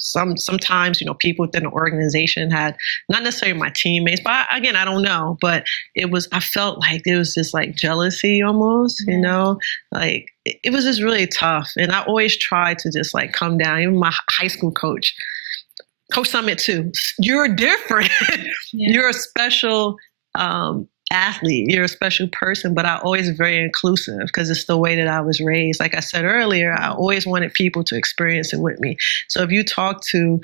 Sometimes, people within the organization had, not necessarily my teammates, but again, I don't know, but I felt like there was this like jealousy almost, like it was just really tough. And I always tried to just like come down. Even my high school coach, Coach Summit too, you're different. You're a special athlete. You're a special person, but I always very inclusive because it's the way that I was raised. Like I said earlier, I always wanted people to experience it with me. So if you talk to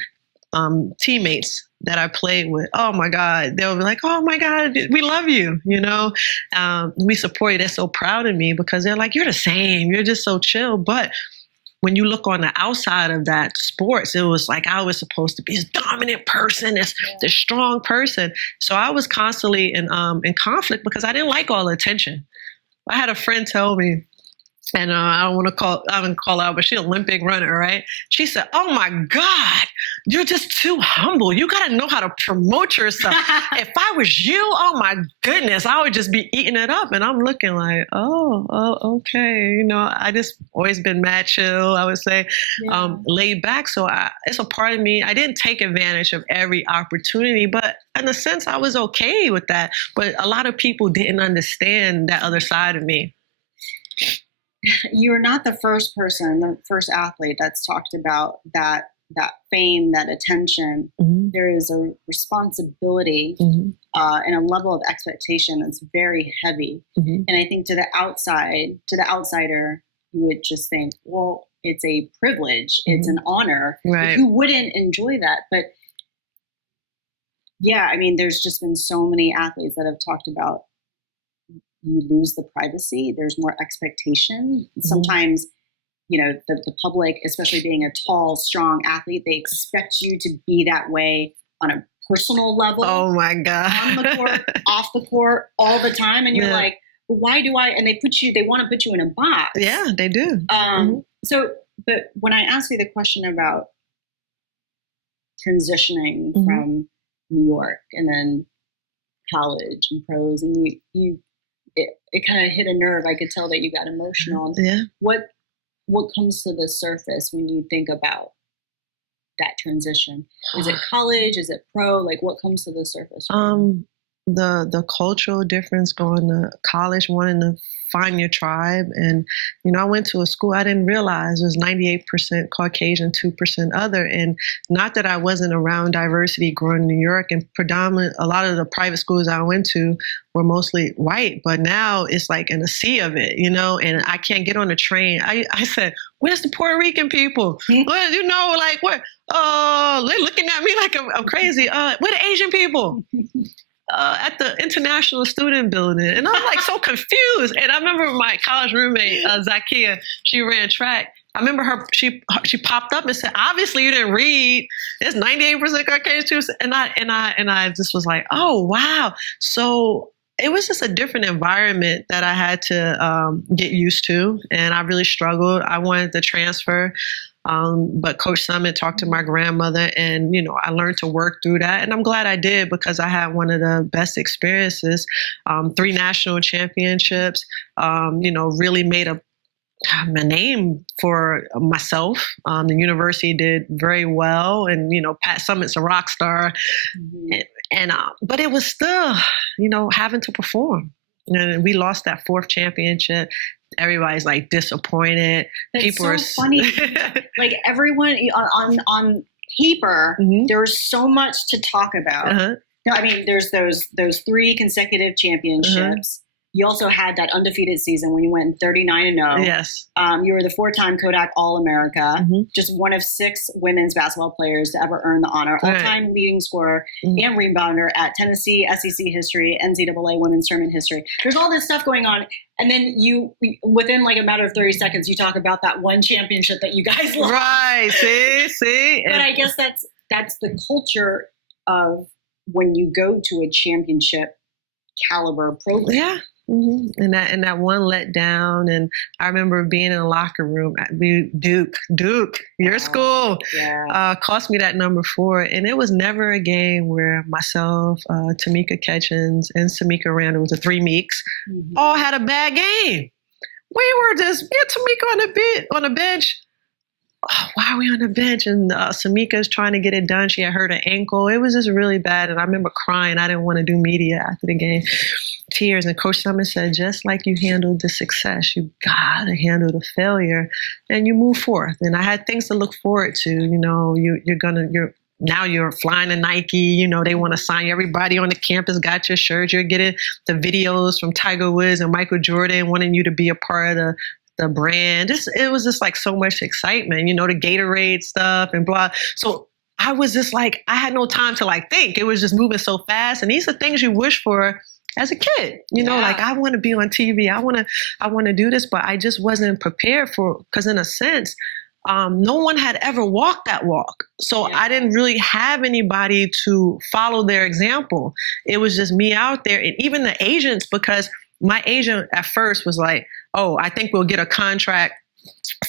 teammates that I played with, oh my God, they'll be like, oh my God, we love you, we support you. They're so proud of me because they're like, you're the same. You're just so chill. But when you look on the outside of that sports, it was like I was supposed to be this dominant person, this strong person. So I was constantly in conflict because I didn't like all the attention. I had a friend tell me, and I wouldn't call out, but she's an Olympic runner, right? She said, oh my God, you're just too humble. You got to know how to promote yourself. If I was you, oh my goodness, I would just be eating it up. And I'm looking like, oh, okay. I just always been mad chill, I would say, laid back. So it's a part of me. I didn't take advantage of every opportunity, but in a sense, I was okay with that. But a lot of people didn't understand that other side of me. You're not the first athlete that's talked about that fame, that attention. Mm-hmm. There is a responsibility and a level of expectation that's very heavy. Mm-hmm. And I think to the outsider, you would just think, well, it's a privilege, it's an honor. Right. Who wouldn't enjoy that? But yeah, I mean, there's just been so many athletes that have talked about you lose the privacy. There's more expectation. Sometimes, the public, especially being a tall, strong athlete, they expect you to be that way on a personal level. Oh my God. On the court, off the court, all the time. And you're like, well, why do I? And they want to put you in a box. Yeah, they do. So, but when I asked you the question about transitioning from New York and then college and pros, and it kind of hit a nerve. I could tell that you got emotional. Yeah. What comes to the surface when you think about that transition? Is it college? Is it pro? Like, what comes to the surface? The cultural difference going to college, wanting to find your tribe. And, I went to a school I didn't realize was 98% Caucasian, 2% other. And not that I wasn't around diversity growing in New York, and a lot of the private schools I went to were mostly white, but now it's like in a sea of it, and I can't get on a train. I said, where's the Puerto Rican people? What, what? Oh, they're looking at me like I'm crazy. Where the Asian people? At the International Student Building. And I'm like so confused. And I remember my college roommate, Zakia, she ran track. I remember she popped up and said, obviously you didn't read. It's 98% Caucasian too. And I just was like, oh, wow. So it was just a different environment that I had to get used to. And I really struggled. I wanted to transfer. But Coach Summit talked to my grandmother, and, I learned to work through that. And I'm glad I did, because I had one of the best experiences, 3 national championships, really made a name for myself. The university did very well, and, Pat Summit's a rock star. And but it was still, having to perform. And we lost that 4th championship. Everybody's like disappointed. That's People so are funny. Like everyone on paper, there's so much to talk about. No, I mean, there's those 3 consecutive championships. You also had that undefeated season when you went 39-0. Yes. You were the 4-time Kodak All-America, just one of 6 women's basketball players to ever earn the honor, all-time leading scorer and rebounder at Tennessee, SEC history, NCAA women's tournament history. There's all this stuff going on. And then you, within like a matter of 30 seconds, you talk about that one championship that you guys lost. Right, see? But I guess that's the culture of when you go to a championship caliber program. Yeah. And that one let down, and I remember being in the locker room at Duke, your school, cost me that number 4, and it was never a game where myself, Tamika Catchins, and Samika Randall, the 3 Meeks, all had a bad game. We were just Tamika on the bench. Oh, why are we on the bench? And Samika's trying to get it done. She had hurt her ankle. It was just really bad. And I remember crying. I didn't want to do media after the game. Tears. And Coach Summer said, just like you handled the success, you got to handle the failure and you move forth. And I had things to look forward to. You know, now you're flying to Nike, you know, they want to sign you. Everybody on the campus got your shirts. You're getting the videos from Tiger Woods and Michael Jordan wanting you to be a part of the brand. It was just like so much excitement, you know, the Gatorade stuff and blah. So I was just like, I had no time to like think. It was just moving so fast. And these are things you wish for as a kid, you know, like I want to be on TV. I want to do this, but I just wasn't prepared for, because in a sense, no one had ever walked that walk. So I didn't really have anybody to follow their example. It was just me out there, and even the agents, because my agent at first was like, oh, I think we'll get a contract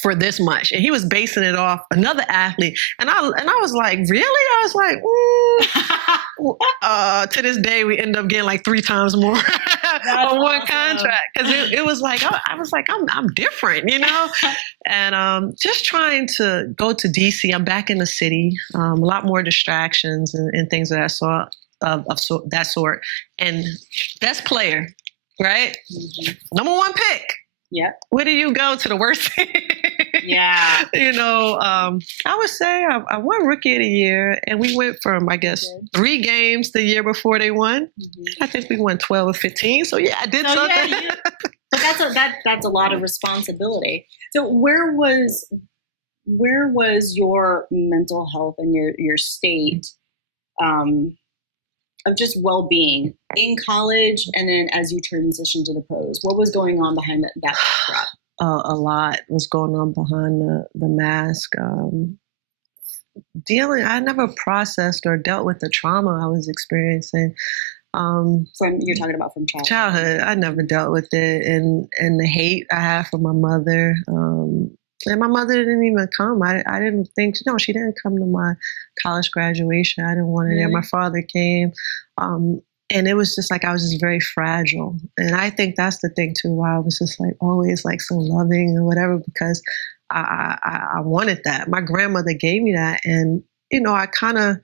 for this much. And he was basing it off another athlete. And I was like, really? I was like, to this day, we end up getting like 3 times more on one contract. Because it was like, I was like, I'm different, you know? And just trying to go to DC. I'm back in the city, a lot more distractions and things of that sort. And best player, right? Number 1 pick. Yeah. Where do you go to the worst? Yeah. You know, I would say I won Rookie of the Year, and we went from, I guess, 3 games the year before they won. I think we won 12 or 15. So yeah, I did something. Yeah. But that's a lot of responsibility. So where was your mental health and your state of just well-being in college, and then as you transitioned to the pros? What was going on behind that backdrop? A lot was going on behind the mask. I never processed or dealt with the trauma I was experiencing. You're talking about from childhood. I never dealt with it, and the hate I had for my mother. And my mother didn't even come. I didn't think, no, she didn't come to my college graduation. I didn't want her there. My father came. And it was just like, I was just very fragile. And I think that's the thing too, why I was just like always like so loving or whatever, because I wanted that. My grandmother gave me that. And, you know, I kind of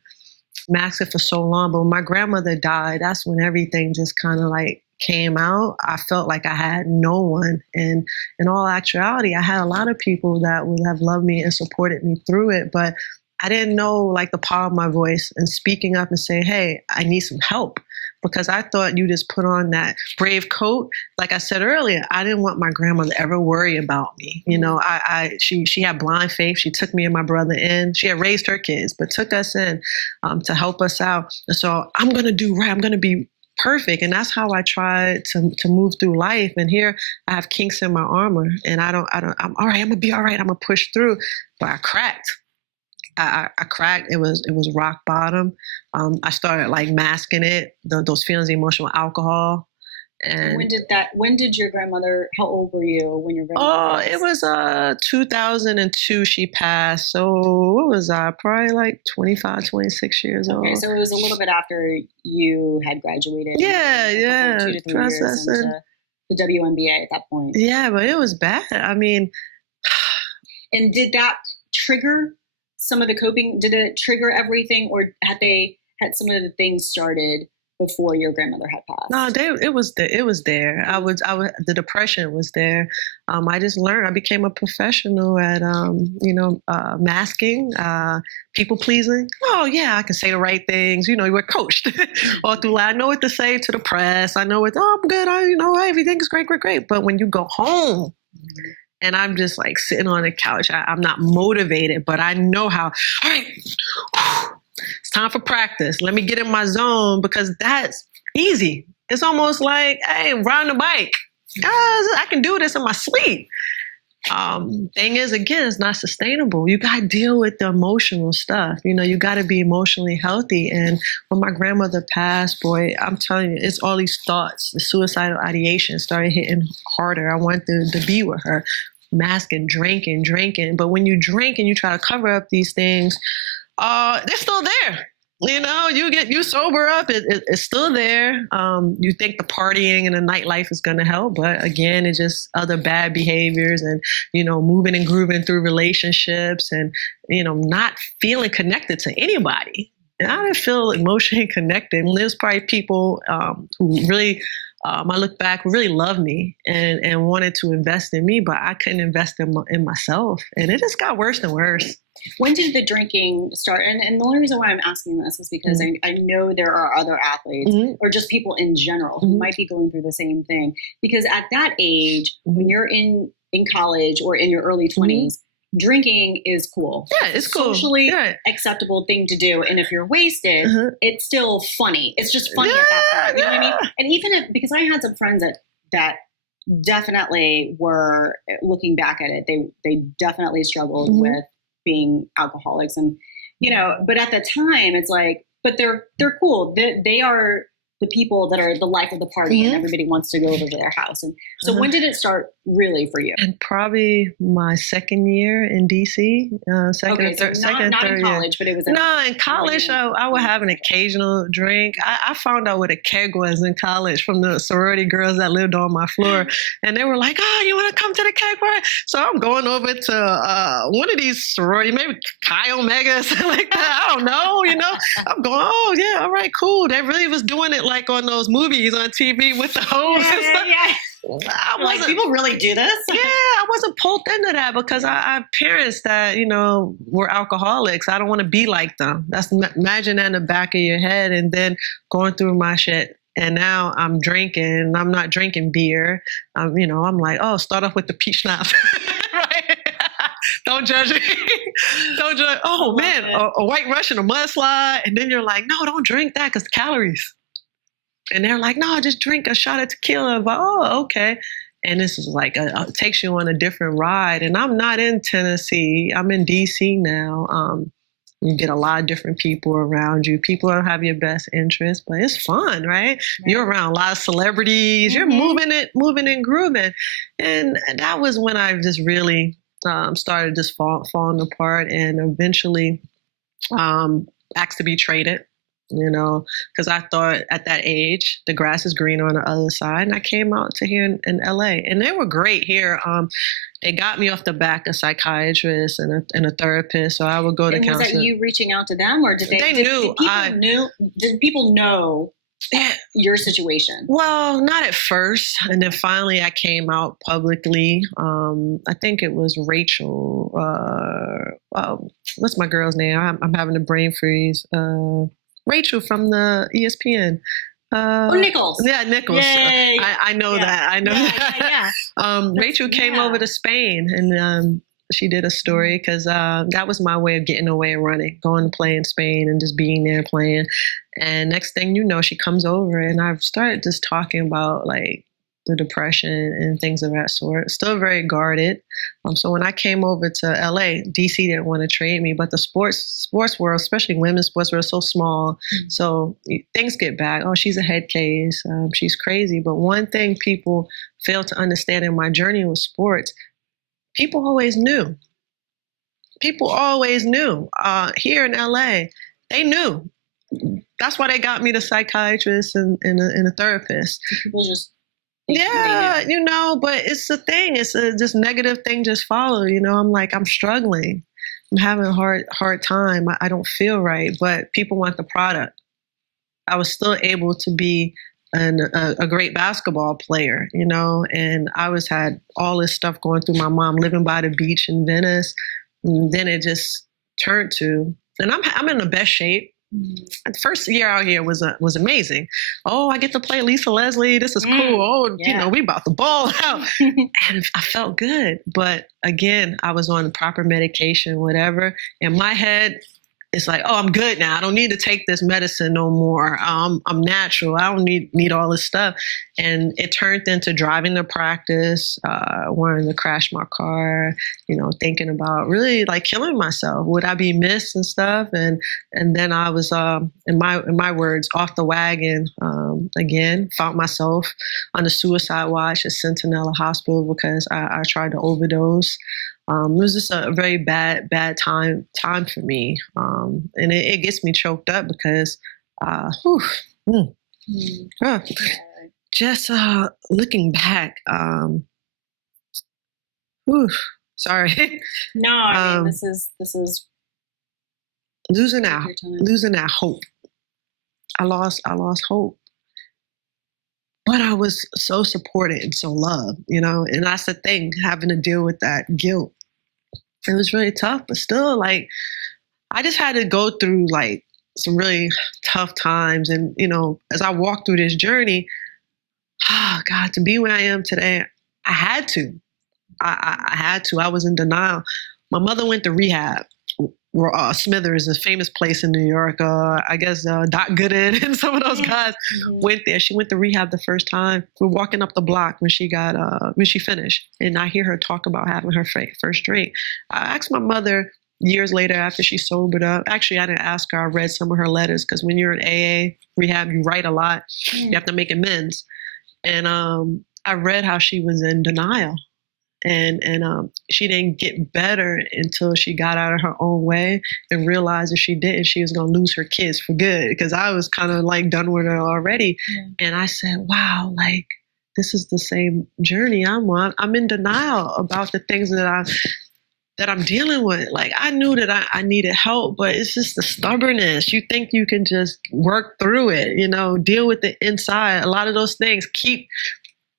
masked it for so long, but when my grandmother died, that's when everything just kind of like came out. I felt like I had no one. And in all actuality, I had a lot of people that would have loved me and supported me through it, but I didn't know like the power of my voice and speaking up and saying, hey, I need some help. Because I thought you just put on that brave coat. Like I said earlier, I didn't want my grandmother to ever worry about me. You know, she had blind faith. She took me and my brother in. She had raised her kids, but took us in to help us out. And so I'm going to do right. I'm going to be perfect. And that's how I tried to move through life. And here I have kinks in my armor, and I'm all right. I'm going to be all right. I'm going to push through. But I cracked. I cracked. It was rock bottom. I started like masking it, those feelings of emotion with alcohol. And when did your grandmother, how old were you when your grandmother passed? It was 2002 she passed. So what was I? Probably like 25, 26 years old. Okay, so it was a little bit after you had graduated. Yeah. 2 to 3 years into the WNBA at that point. Yeah, but it was bad. I mean. And did that trigger some of the coping? Did it trigger everything, or had some of the things started before your grandmother had passed? No, it was there. The depression was there. I just learned. I became a professional at, masking, people pleasing. Oh yeah, I can say the right things. You know, we're coached all through life. I know what to say to the press. I know I'm good. Everything's great. But when you go home, and I'm just like sitting on the couch, I'm not motivated, but I know how. All right, it's time for practice. Let me get in my zone, because that's easy. It's almost like, hey, ride the bike. I can do this in my sleep. Thing is, again, it's not sustainable. You got to deal with the emotional stuff. You know, you got to be emotionally healthy. And when my grandmother passed, boy, I'm telling you, it's all these thoughts. The suicidal ideation started hitting harder. I wanted to be with her, masking, drinking. But when you drink and you try to cover up these things, they're still there. You know, you sober up, it's still there. You think the partying and the nightlife is going to help, but again, it's just other bad behaviors and, moving and grooving through relationships and, not feeling connected to anybody. And I didn't feel emotionally connected. And there's probably people who really, I look back, really loved me and wanted to invest in me, but I couldn't invest in myself. And it just got worse and worse. When did the drinking start? And the only reason why I'm asking this is because I know there are other athletes or just people in general who might be going through the same thing. Because at that age, when you're in college or in your early 20s, drinking is cool. Yeah, it's cool. Socially acceptable thing to do. And if you're wasted, it's still funny. It's just funny at that point. You know what I mean? And even because I had some friends that definitely were, looking back at it, they definitely struggled with being alcoholics, and but at the time it's like, but they're cool. They are the people that are the life of the party, and everybody wants to go over to their house. And so when did it start really for you? And probably my second year in DC, second in college, but it was in college. I would have an occasional drink. I found out what a keg was in college from the sorority girls that lived on my floor, and they were like, "Oh, you want to come to the keg party?" So I'm going over to one of these sorority, maybe Chi Omega, something like that. I don't know. I'm going, "Oh yeah, all right, cool." They really was doing it like on those movies on TV with the hose and stuff. I wasn't, people really do this? Yeah, I wasn't pulled into that because I have parents that, were alcoholics. I don't want to be like them. Imagine that in the back of your head, and then going through my shit. And now I'm drinking, and I'm not drinking beer. I'm like, oh, start off with the peach schnapps. Right? Don't judge me. Don't judge. Oh, man, a white Russian, a mudslide. And then you're like, no, don't drink that because calories. And they're like, no, just drink a shot of tequila. I'm like, oh, okay. And this is like, it takes you on a different ride. And I'm not in Tennessee. I'm in DC now. You get a lot of different people around you. People don't have your best interest, but it's fun, right? You're around a lot of celebrities. You're moving and grooving. And that was when I just really started just falling apart, and eventually asked to be traded. Because I thought at that age, the grass is green on the other side. And I came out to here in LA, and they were great here. They got me off the back, a psychiatrist and a therapist. So I would go to counseling. Was that you reaching out to them, or did they knew? Did people know your situation? Well, not at first. And then finally I came out publicly. I think it was Rachel. What's my girl's name? I'm having a brain freeze. Rachel from the ESPN. Nichols. Yeah, Nichols. Yay. I know that. I know that. Rachel came over to Spain, and she did a story because that was my way of getting away and running, going to play in Spain and just being there playing. And next thing you know, she comes over, and I've started just talking about like the depression and things of that sort. Still very guarded. So when I came over to LA, DC didn't want to trade me, but the sports world, especially women's sports world, is so small. So things get back. Oh, she's a head case. She's crazy. But one thing people fail to understand in my journey with sports, people always knew. People always knew. Here in LA, they knew. That's why they got me the psychiatrist and a therapist. People just yeah, but it's a thing. It's a just negative thing just follow. I'm like, I'm struggling. I'm having a hard time. I don't feel right, but people want the product. I was still able to be a great basketball player, you know, and I had all this stuff going through my mom, living by the beach in Venice. And then it just turned to, and I'm in the best shape. The first year out here was amazing. Oh, I get to play Lisa Leslie. This is cool. Oh, you know, we about to ball out. And I felt good. But again, I was on the proper medication, whatever. In my head, it's like, oh, I'm good now. I don't need to take this medicine no more. I'm natural. I don't need all this stuff. And it turned into driving to practice, wanting to crash my car, you know, thinking about really like killing myself. Would I be missed and stuff? And then I was, in my words, off the wagon again. Found myself on the suicide watch at Centinela Hospital because I tried to overdose. It was just a very bad time for me. And it gets me choked up because, just looking back, sorry. No, I mean, this is losing that hope. I lost hope. But I was so supported and so loved, you know, and that's the thing, having to deal with that guilt. It was really tough, but still, like, I just had to go through like some really tough times. And, you know, as I walked through this journey, oh God, to be where I am today, I had to. I had to. I was in denial. My mother went to rehab. Smithers, a famous place in New York. I guess Doc Gooden and some of those guys went there. She went to rehab the first time. We're walking up the block when she finished, and I hear her talk about having her first drink. I asked my mother years later after she sobered up. Actually, I didn't ask her. I read some of her letters because when you're in AA rehab, you write a lot. You have to make amends, and I read how she was in denial. And she didn't get better until she got out of her own way and realized if she didn't, she was going to lose her kids for good, because I was kind of like done with her already. And I said, wow, like, this is the same journey I'm on. I'm in denial about the things that I'm dealing with. Like, I knew that I needed help, but it's just the stubbornness. You think you can just work through it, you know, deal with it inside. A lot of those things keep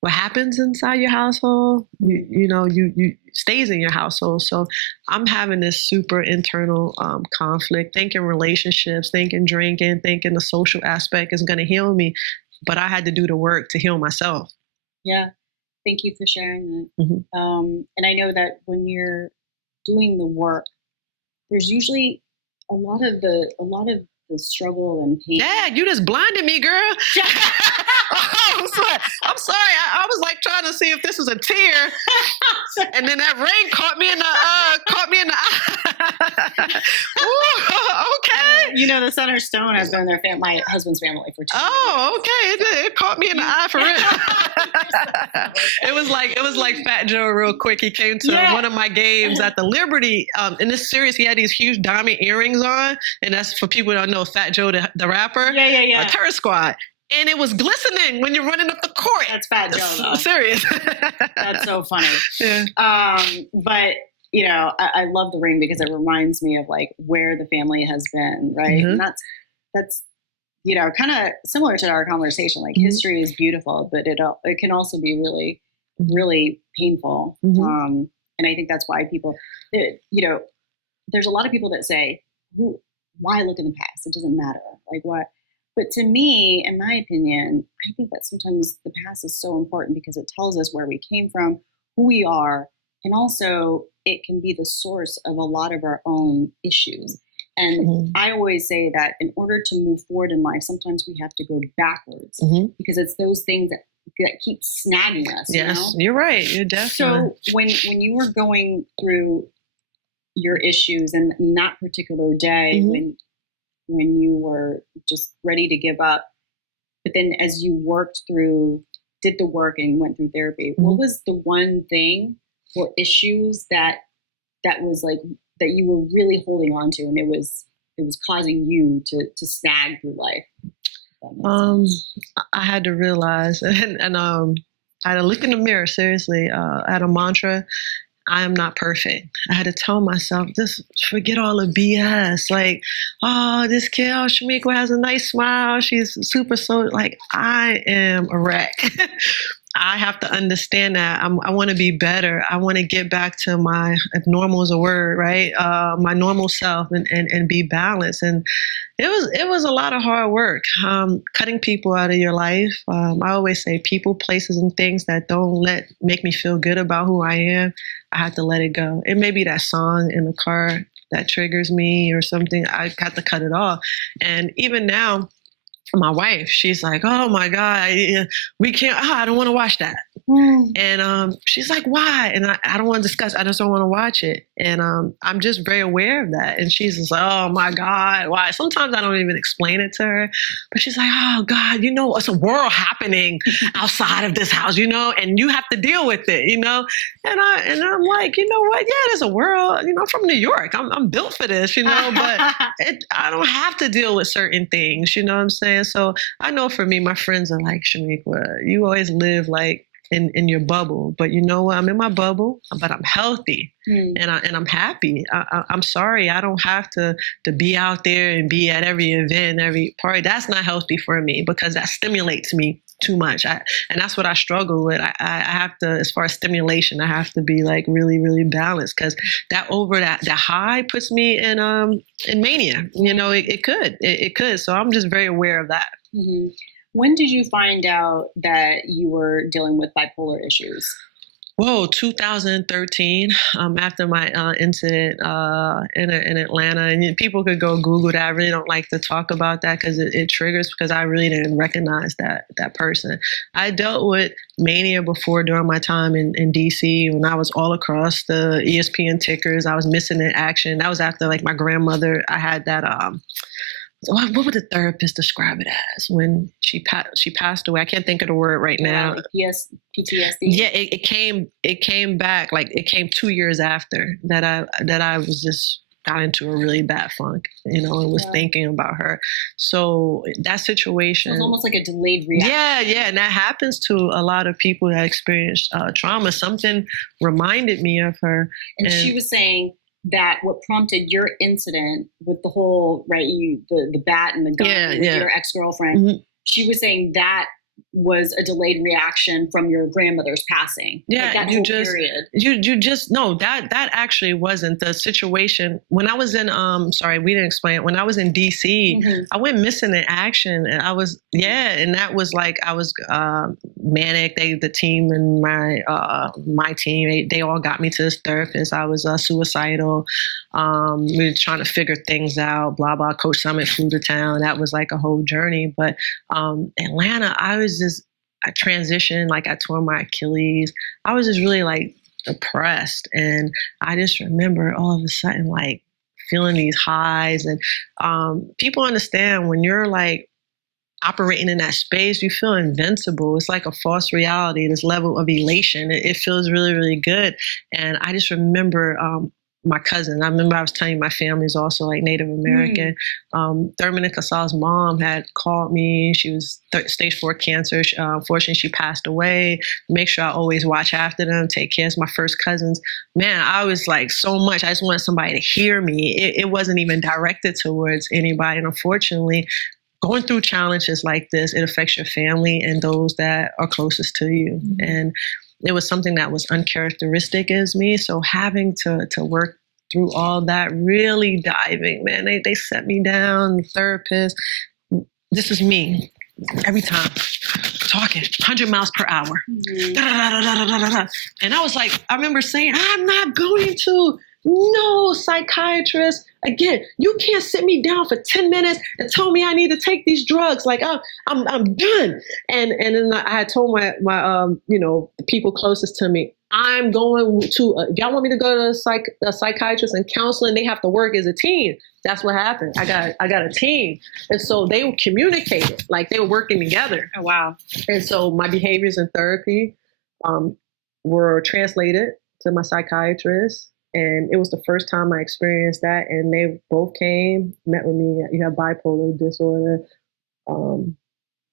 what happens inside your household, you stays in your household. So I'm having this super internal conflict, thinking relationships, thinking drinking, thinking the social aspect is going to heal me. But I had to do the work to heal myself. Yeah. Thank you for sharing that. And I know that when you're doing the work, there's usually a lot of the struggle and pain. Yeah, you just blinded me, girl. I'm sorry. I was like trying to see if this was a tear, and then that rain caught me in the eye. Ooh, okay. You know, the Center Stone has been my husband's family for 2 years. Oh, okay. It caught me in the eye for real. It was like Fat Joe real quick. He came to one of my games at the Liberty. In this series, he had these huge diamond earrings on, and that's for people that don't know Fat Joe, the rapper. Yeah. Terror Squad. And it was glistening when you're running up the court. That's Fat Joe, though. Serious. That's so funny. Yeah. But, you know, I love the ring because it reminds me of like where the family has been, right? And that's you know, kind of similar to our conversation. Like history is beautiful, but it can also be really, really painful. And I think that's why people, you know, there's a lot of people that say, why look in the past? It doesn't matter. Like what? But to me, in my opinion, I think that sometimes the past is so important because it tells us where we came from, who we are, and also it can be the source of a lot of our own issues. And I always say that in order to move forward in life, sometimes we have to go backwards because it's those things that keep snagging us. Yes, you know? You're right. You're definitely. So when you were going through your issues and that particular day when you were just ready to give up, but then as you did the work and went through therapy, what was the one thing or issues that was like that you were really holding on to, and it was causing you to snag through life? I had to realize, and I had to look in the mirror. Seriously, I had a mantra. I am not perfect. I had to tell myself, just forget all the BS. Like, oh, this kid, oh, Chamique has a nice smile. She's super so, like, I am a wreck. I have to understand that I want to be better. I want to get back to my, if normal is a word, right? My normal self and be balanced. And it was a lot of hard work, cutting people out of your life. I always say people, places, and things that don't make me feel good about who I am. I have to let it go. It may be that song in the car that triggers me or something. I got to cut it off. And even now, my wife, she's like, oh my God, we can't, I don't want to watch that. And she's like, why? And I don't want to discuss, I just don't want to watch it. And I'm just very aware of that. And she's just like, oh my God, why? Sometimes I don't even explain it to her, but she's like, oh God, it's a world happening outside of this house, and you have to deal with it, And I'm like, you know what? Yeah, there's a world, I'm from New York. I'm built for this, but I don't have to deal with certain things, you know what I'm saying? So I know for me, my friends are like, Chamique, you always live like in your bubble, but you know what? I'm in my bubble, but I'm healthy and I'm happy. I'm sorry, I don't have to be out there and be at every event, every party. That's not healthy for me because that stimulates me too much. And that's what I struggle with. I have to, as far as stimulation, I have to be like really, really balanced because that high puts me in mania. It could. So I'm just very aware of that. Mm-hmm. When did you find out that you were dealing with bipolar issues? Whoa, 2013, after my incident in Atlanta. And people could go Google that. I really don't like to talk about that because it triggers, because I really didn't recognize that person. I dealt with mania before during my time in D.C. when I was all across the ESPN tickers. I was missing in action. That was after like my grandmother, I had that... what would the therapist describe it as when she passed away? I can't think of the word right now. Like PTSD. Yeah, it came back, like it came 2 years after that I was just got into a really bad funk, and was thinking about her. So that situation, it's almost like a delayed reaction. Yeah, and that happens to a lot of people that experience trauma. Something reminded me of her, and she was saying that what prompted your incident with the whole, the bat and the gun with your ex-girlfriend, mm-hmm. She was saying that was a delayed reaction from your grandmother's passing. Yeah, that whole period. You just no, that actually wasn't the situation. When I was in sorry, we didn't explain it. When I was in DC, mm-hmm. I went missing in action, and I was and that was like I was manic. The team and my team, they all got me to this therapist. I was suicidal. We were trying to figure things out. Blah blah. Coach Summit flew to town. That was like a whole journey. But Atlanta, I transitioned, like I tore my Achilles. I was just really like depressed. And I just remember all of a sudden like feeling these highs. And people understand when you're like operating in that space, you feel invincible. It's like a false reality, this level of elation. It feels really, really good. And I just remember my cousin. I remember I was telling you my family is also like Native American. Thurman and Casal's mom had called me. She was stage 4 cancer. Unfortunately, she passed away. Make sure I always watch after them, take care of my first cousins. Man, I was like so much. I just wanted somebody to hear me. It wasn't even directed towards anybody. And unfortunately, going through challenges like this, it affects your family and those that are closest to you. Mm-hmm. And it was something that was uncharacteristic as me. So having to work through all that, really diving, man, they set me down, the therapist. This is me every time talking 100 miles per hour. Mm-hmm. Da, da, da, da, da, da, da. And I was like, I remember saying, I'm not going to. No, psychiatrist. Again, you can't sit me down for 10 minutes and tell me I need to take these drugs. Like I'm done. And then I had told my the people closest to me, I'm going to. If y'all want me to go to a psychiatrist and counseling, they have to work as a team. That's what happened. I got a team, and so they communicated like they were working together. Oh wow! And so my behaviors in therapy were translated to my psychiatrist. And it was the first time I experienced that. And they both came, met with me. You have bipolar disorder.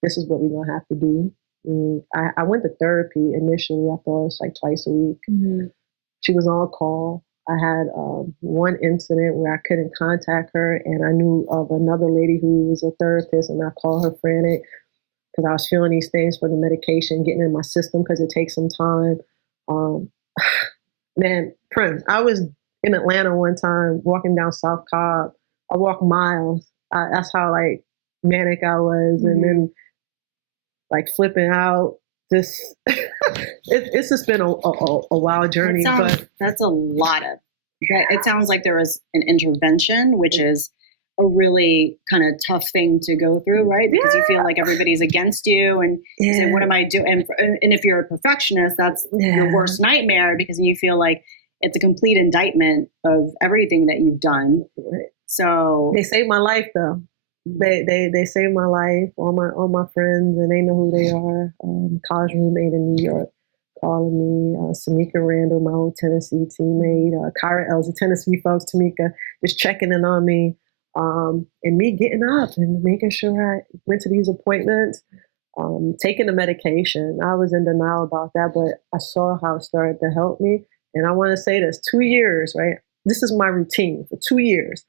This is what we're going to have to do. And I went to therapy initially. I thought it was like twice a week. Mm-hmm. She was on call. I had one incident where I couldn't contact her, and I knew of another lady who was a therapist, and I called her frantic because I was feeling these things for the medication getting in my system because it takes some time. Man, Prim, I was in Atlanta one time walking down South Cobb. I walked miles. That's how like manic I was, and then like flipping out. It's just been a wild journey. But that's a lot of. It sounds like there was an intervention, which is a really kind of tough thing to go through, right? Because you feel like everybody's against you, and you say, "What am I doing?" And if you're a perfectionist, that's your worst nightmare because you feel like it's a complete indictment of everything that you've done. So they saved my life, though. They saved my life. All my friends, and they know who they are. College roommate in New York calling me. Samika Randall, my old Tennessee teammate. Kyra Ells, the Tennessee folks. Tamika just checking in on me, and me getting up and making sure I went to these appointments, taking the medication. I was in denial about that, but I saw how it started to help me. And I want to say this: 2 years, right? This is my routine for 2 years.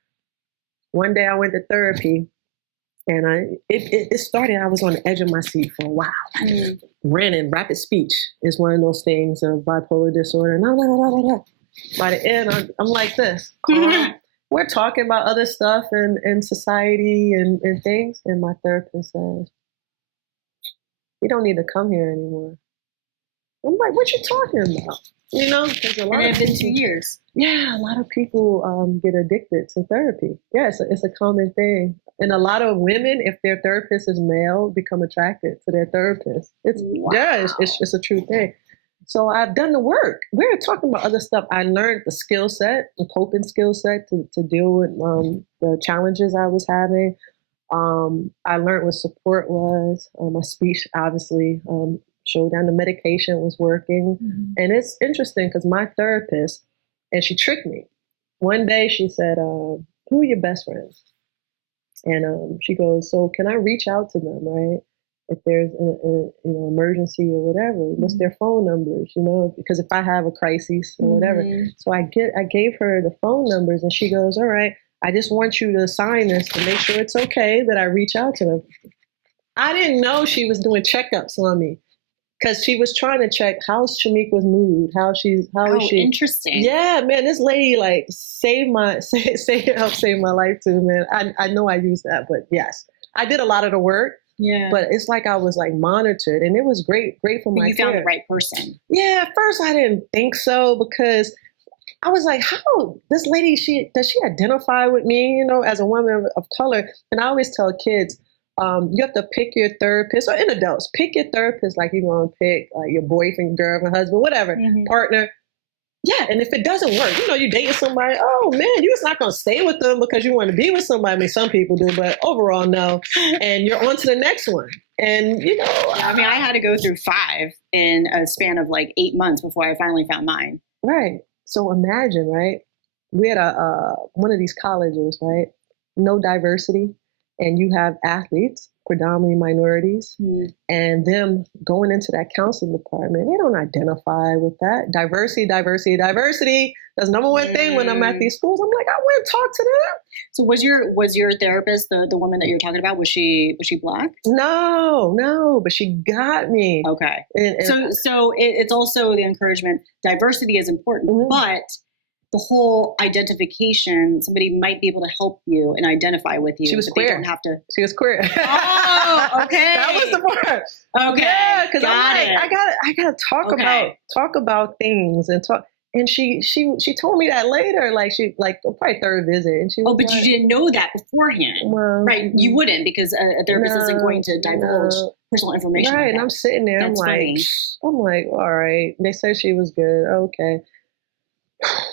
One day I went to therapy. And it started, I was on the edge of my seat for a while. Ranting, rapid speech is one of those things of bipolar disorder. No. By the end, I'm like this. We're talking about other stuff and society and things. And my therapist says, "You don't need to come here anymore." I'm like, "What you talking about?" You know, because a lot of been 2 years. Yeah, a lot of people get addicted to therapy. Yeah, it's a common thing. And a lot of women, if their therapist is male, become attracted to their therapist. It's a true thing. So I've done the work. We're talking about other stuff. I learned the skill set, the coping skill set to deal with the challenges I was having. I learned what support was. My speech, obviously, showed down the medication was working. And it's interesting because my therapist, and she tricked me. One day she said, "Who are your best friends?" And she goes, "So can I reach out to them, right? If there's an emergency or whatever, what's their phone numbers, because if I have a crisis or whatever." So I gave her the phone numbers, and she goes, "All right, I just want you to sign this to make sure it's okay that I reach out to them." I didn't know she was doing checkups on me. Because she was trying to check how's Chamique's mood, how is she? Interesting. Yeah, man, this lady like helped save my life too, man. I know I used that, but yes, I did a lot of the work. Yeah. But it's like I was like monitored, and it was great for my. You found the right person. Yeah, at first I didn't think so because I was like, how this lady does she identify with me, as a woman of color? And I always tell kids. You have to pick your therapist, or in adults, pick your therapist like you're going to pick your boyfriend, girlfriend, husband, whatever, partner. Yeah, and if it doesn't work, you're dating somebody, oh man, you're just not going to stay with them because you want to be with somebody. I mean, some people do, but overall, no. And you're on to the next one. And, I had to go through 5 in a span of like 8 months before I finally found mine. Right. So imagine, right? We had one of these colleges, right? No diversity. And you have athletes, predominantly minorities, and them going into that counseling department, they don't identify with that. Diversity. That's number one thing when I'm at these schools. I'm like, I want to talk to them. So was your therapist, the woman that you're talking about, was she Black? No, but she got me. Okay. So it's also the encouragement. Diversity is important, but the whole identification, somebody might be able to help you and identify with you. She was queer. They don't have to. She was queer. Oh, okay. That was the part. Okay. Yeah, because I'm like, I gotta talk about things and talk. And she told me that later, probably third visit. And she was but you didn't know that beforehand, right? You wouldn't, because a therapist isn't going to divulge personal information. Right, like and I'm sitting there. That's funny. I'm like, all right. They said she was good. Okay.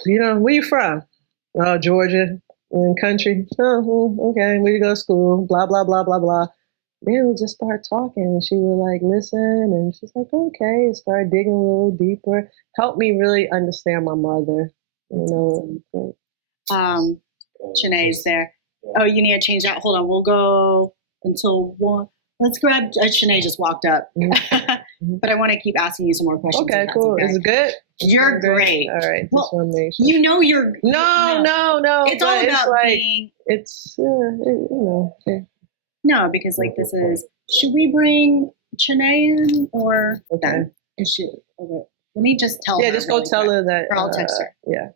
Where you from? Oh, Georgia, country. Oh, okay. Where you go to school? Blah, blah, blah, blah, blah. Then we just started talking, and she would like listen, and she's like, okay, and started digging a little deeper. Helped me really understand my mother. Shanae's there. Oh, you need to change that. Hold on, we'll go until 1. Let's grab. Shanae just walked up. but I want to keep asking you some more questions. Okay, cool. Okay. Is it good? You're great. All right. Well, just want to make sure. you know you're. No. It's all about being. It's No, because like this is. Should we bring Chanae in or? Okay. Okay. Let me just tell her. Yeah, just go really tell quick, her that. or I'll text her. Yeah.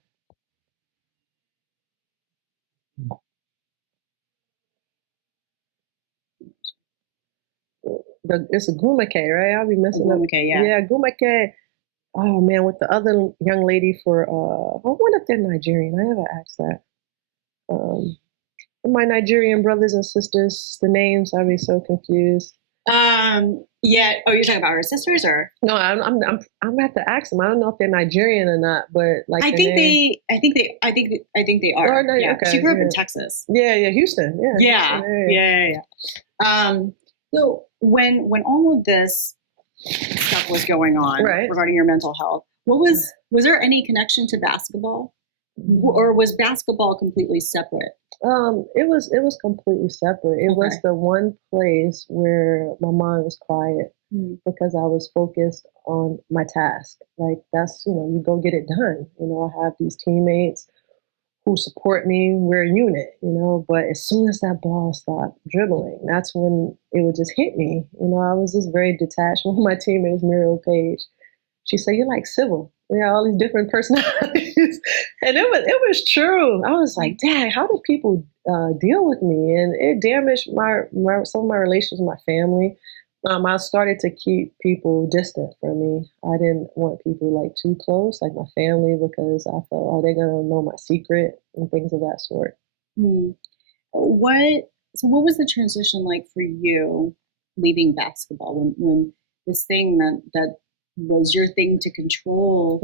It's a Gumake, right? I'll be messing up. Gumake, yeah. Yeah, Gumake. Oh man, with the other young lady for I wonder if they're Nigerian. I never asked that. My Nigerian brothers and sisters, the names, I'd be so confused. Yeah. Oh, you're talking about her sisters, or? No, I'm gonna have to ask them. I don't know if they're Nigerian or not, but like I think they are. Oh, yeah. okay, She grew up yeah. in Texas. Yeah, Houston. Yeah. Houston, Yeah. So when all of this stuff was going on regarding your mental health, was there any connection to basketball, or was basketball completely separate? It was completely separate. It was the one place where my mind was quiet because I was focused on my task. Like that's, you go get it done. I have these teammates who support me. We're a unit, but as soon as that ball stopped dribbling, that's when it would just hit me. I was just very detached. One of my teammates, Muriel Page, she said, "You're like Sybil. All these different personalities." And it was true. I was like, dang, how do people deal with me? And it damaged some of my relations with my family. I started to keep people distant from me. I didn't want people like too close, like my family, because I felt, oh, they're gonna know my secret and things of that sort. What was the transition like for you leaving basketball when this thing that was your thing to control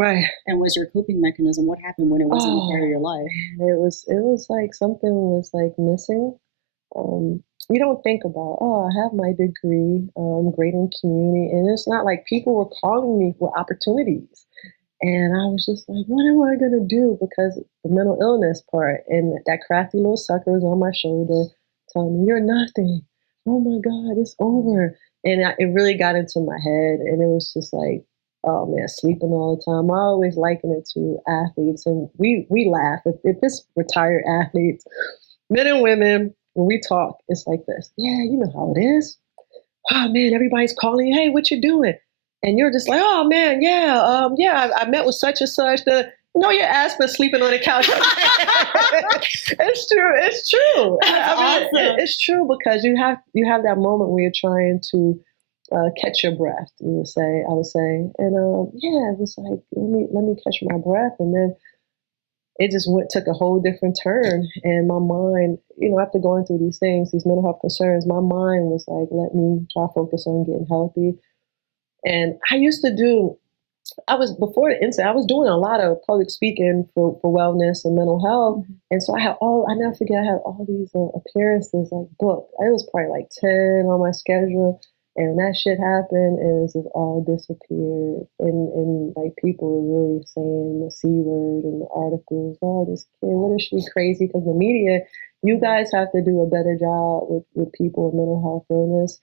and was your coping mechanism? What happened when it wasn't a part of your life? It was like something was like missing. You don't think about, I have my degree, I'm great in community, and it's not like people were calling me for opportunities. And I was just like, what am I going to do? Because the mental illness part and that crafty little sucker was on my shoulder telling me, you're nothing. Oh my God, it's over. And it really got into my head. And it was just like, oh man, sleeping all the time. I always liken it to athletes. And we laugh. If it's retired athletes, men and women, when we talk, it's like this. Yeah, you know how it is. Oh man, everybody's calling you. Hey, what you doing? And you're just like, oh man, I met with such and such. Your ass been sleeping on the couch. It's true. It's true. Awesome. It's true because you have that moment where you're trying to catch your breath. I would say, and it was like let me catch my breath, and then it just took a whole different turn. And my mind, after going through these things, these mental health concerns, my mind was like, let me try to focus on getting healthy. And I used to before the incident, I was doing a lot of public speaking for wellness and mental health. And so I never forget, I had all these appearances like booked. It was probably like 10 on my schedule. And that shit happened and it just all disappeared. And like people were really saying the C word in the articles, oh, this kid, what is she crazy? Because the media, you guys have to do a better job with people with mental health illness.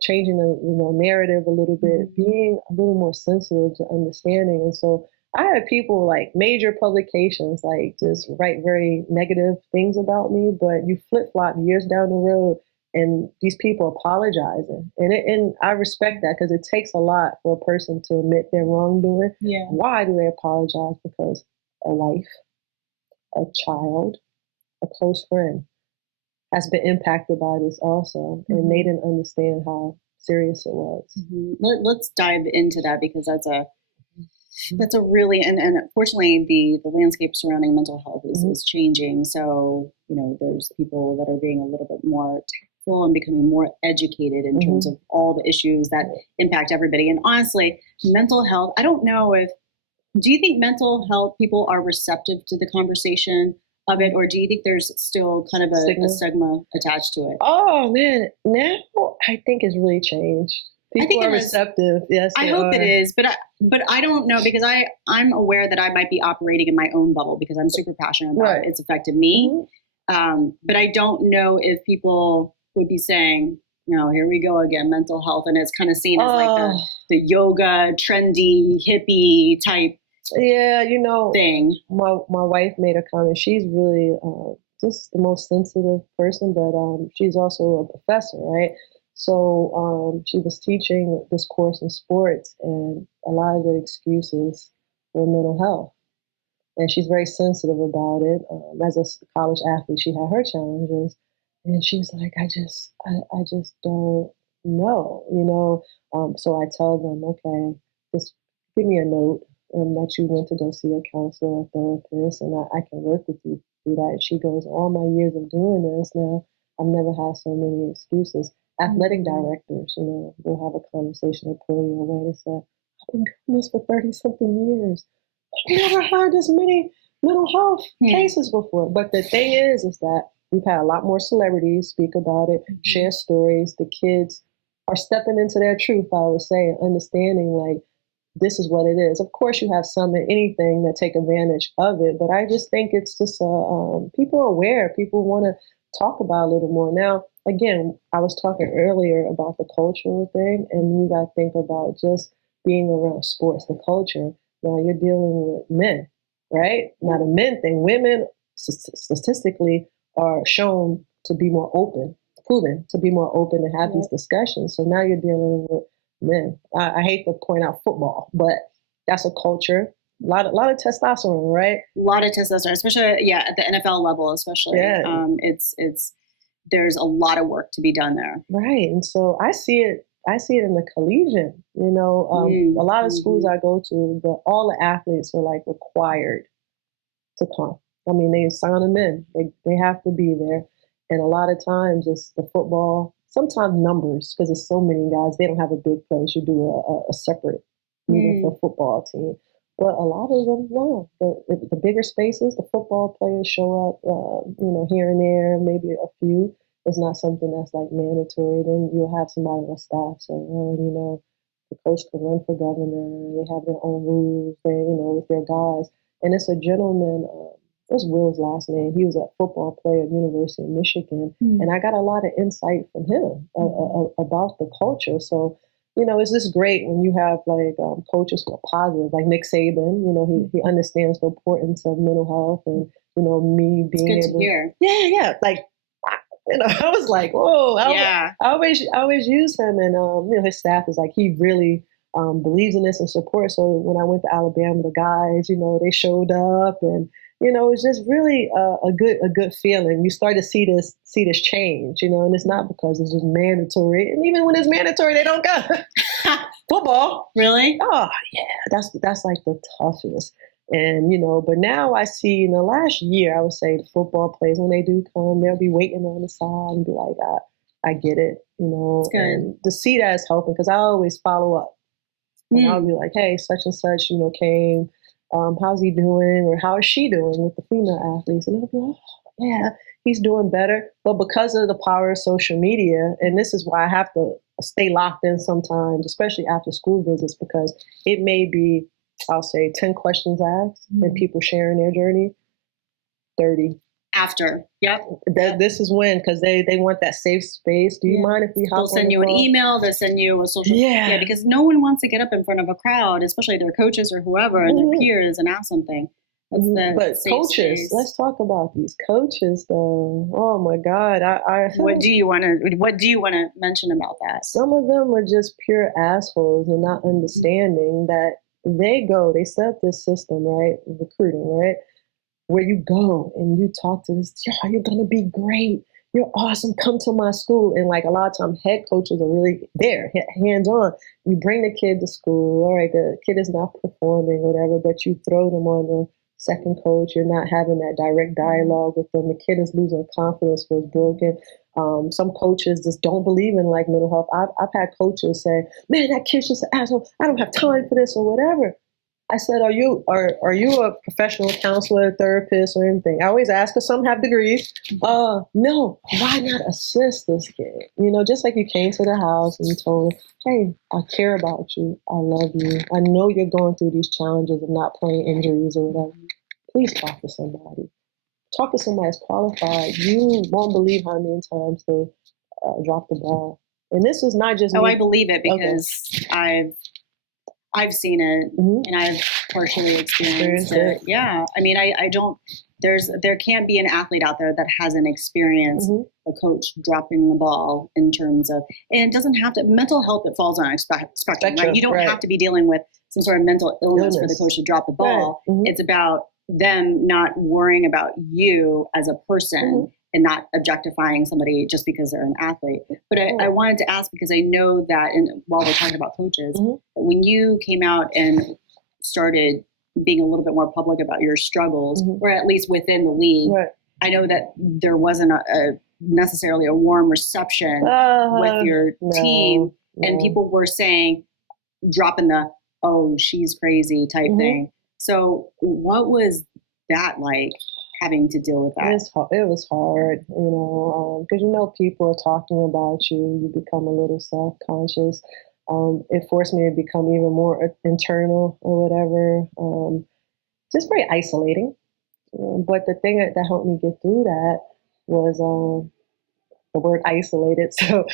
Changing the narrative a little bit, being a little more sensitive to understanding. And so I had people like major publications like just write very negative things about me, but you flip-flop years down the road and these people apologizing. And I respect that because it takes a lot for a person to admit their wrongdoing. Yeah. Why do they apologize? Because a wife, a child, a close friend has been impacted by this also, and they didn't understand how serious it was. Let's dive into that because that's a really and unfortunately the landscape surrounding mental health is changing. So there's people that are being a little bit more tactful and becoming more educated in terms of all the issues that impact everybody. And honestly, mental health, I don't know do you think mental health people are receptive to the conversation of it, or do you think there's still kind of a stigma attached to it? Oh man, now I think it's really changed. People are receptive. Yes, I hope it is, but I don't know because I'm aware that I might be operating in my own bubble because I'm super passionate about it. It's affected me, but I don't know if people would be saying, here we go again, mental health, and it's kind of seen as like the yoga, trendy, hippie type. Yeah, thing. My wife made a comment. She's really just the most sensitive person, but she's also a professor, right? So she was teaching this course in sports, and a lot of the excuses for mental health. And she's very sensitive about it. As a college athlete, she had her challenges, and she's like, I just don't know, So I tell them, okay, just give me a note that you went to go see a counselor, a therapist, and I can work with you through that. And she goes, all my years of doing this now, I've never had so many excuses. Athletic directors, will have a conversation, they pull you away, they say, I've been doing this for 30 something years. I've never heard this many mental health cases before. But the thing is that we've had a lot more celebrities speak about it, share stories. The kids are stepping into their truth, I would say, and understanding like this is what it is. Of course, you have some and anything that take advantage of it, but I just think it's just people are aware. People want to talk about it a little more. Now, again, I was talking earlier about the cultural thing, and you got to think about just being around sports, the culture. Now you're dealing with men, right? Not a men thing. Women statistically are shown to be more open, proven to be more open and have these discussions. So now you're dealing with men. I hate to point out football, but that's a culture. A lot of testosterone, right? A lot of testosterone, especially at the NFL level, especially. Yeah. It's there's a lot of work to be done there. Right, and so I see it in the collegiate. A lot of schools I go to, all the athletes are like required to come. I mean, they sign them in. They have to be there. And a lot of times it's the football, sometimes numbers, because there's so many guys, they don't have a big place. You do a separate meeting for football team. But a lot of them, no. The bigger spaces, the football players show up, here and there, maybe a few. It's not something that's like mandatory. Then you'll have somebody on staff say, the coach can run for governor. They have their own rules, with their guys. And it's a gentleman, what's Will's last name? He was a football player at University of Michigan. And I got a lot of insight from him about the culture. So, it's just great when you have like coaches who are positive, like Nick Saban. He understands the importance of mental health, and me being able. To hear. Yeah, like I was like, whoa. I always use him, and his staff is like he really believes in this and support. So when I went to Alabama, the guys, they showed up, and it's just really a good feeling. You start to see this change, and it's not because it's just mandatory. And even when it's mandatory, they don't go. Football, really? Oh yeah, that's like the toughest. And but now I see in the last year, I would say the football players, when they do come, they'll be waiting on the side and be like, I get it, and to see that is helping, because I always follow up. And I'll be like, hey, such and such, came. How's he doing, or how is she doing with the female athletes? And they'll be like, oh, yeah, he's doing better. But because of the power of social media, and this is why I have to stay locked in sometimes, especially after school visits, because it may be, I'll say 10 questions asked and people sharing their journey, 30. After, This is when, because they want that safe space. Do you mind if we hop They'll send you an email, they'll send you a social media, because no one wants to get up in front of a crowd, especially their coaches or whoever, and their peers, and ask something. But coaches, let's talk about these coaches though. Oh my God. What do you want to mention about that? Some of them are just pure assholes and not understanding that they set up this system, right? Recruiting, right? Where you go and you talk to this, you're going to be great. You're awesome. Come to my school. And like a lot of times head coaches are really there, hands on. You bring the kid to school. All right, the kid is not performing, whatever, but you throw them on the second coach. You're not having that direct dialogue with them. The kid is losing confidence, feels broken. Some coaches just don't believe in like mental health. I've had coaches say, man, that kid's just an asshole. I don't have time for this or whatever. I said, are you a professional counselor, therapist, or anything? I always ask, because some have degrees. No, why not assist this kid? Just like you came to the house and you told him, hey, I care about you. I love you. I know you're going through these challenges of not playing injuries or whatever. Please talk to somebody. Talk to somebody that's qualified. You won't believe how many times they drop the ball. And this is not just me. Oh, I believe it because I've seen it and I've partially experienced it. Yeah. I mean, I don't, there can't be an athlete out there that hasn't experienced a coach dropping the ball in terms of, and it doesn't have to, mental health, it falls on a spectrum, right? You don't have to be dealing with some sort of mental illness for the coach to drop the ball. It's about them not worrying about you as a person and not objectifying somebody just because they're an athlete. But I wanted to ask, because I know that while we're talking about coaches, when you came out and started being a little bit more public about your struggles, or at least within the league, I know that there wasn't necessarily a warm reception with your team, and people were saying, dropping the, oh, she's crazy type thing. So what was that like, having to deal with that? It was hard, because people are talking about you. You become a little self-conscious. It forced me to become even more internal or whatever. Just very isolating. But the thing that helped me get through that was the word isolated. So,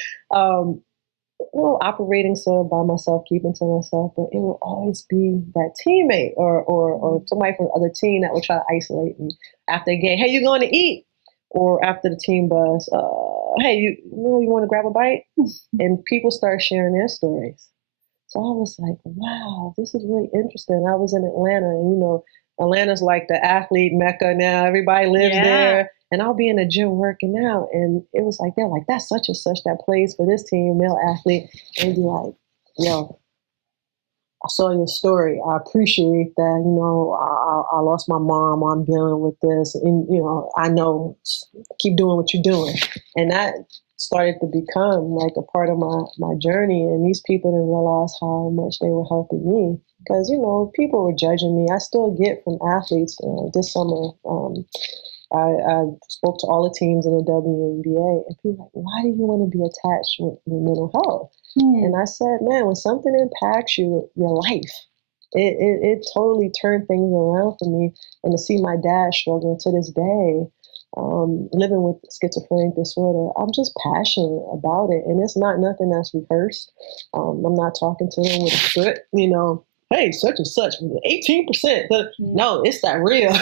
operating sort of by myself, keeping to myself, but it will always be that teammate or somebody from the other team that will try to isolate me after a game. Hey, you going to eat? Or after the team bus, hey, you want to grab a bite? And people start sharing their stories. So I was like, wow, this is really interesting. I was in Atlanta, and Atlanta's like the athlete mecca now. Everybody lives there. And I'll be in the gym working out, and it was like, they're like, that's such and such that plays for this team, male athlete. And be like, yo, I saw your story. I appreciate that. I lost my mom. I'm dealing with this. And, I know, keep doing what you're doing. And that started to become like a part of my journey. And these people didn't realize how much they were helping me. Because, people were judging me. I still get from athletes this summer. I spoke to all the teams in the WNBA, and people were like, why do you want to be attached with mental health? And I said, man, when something impacts your life, it totally turned things around for me. And to see my dad struggling to this day, living with schizophrenic disorder, I'm just passionate about it. And it's not nothing that's rehearsed. I'm not talking to them with a script, hey, such and such, 18%. No, it's that real.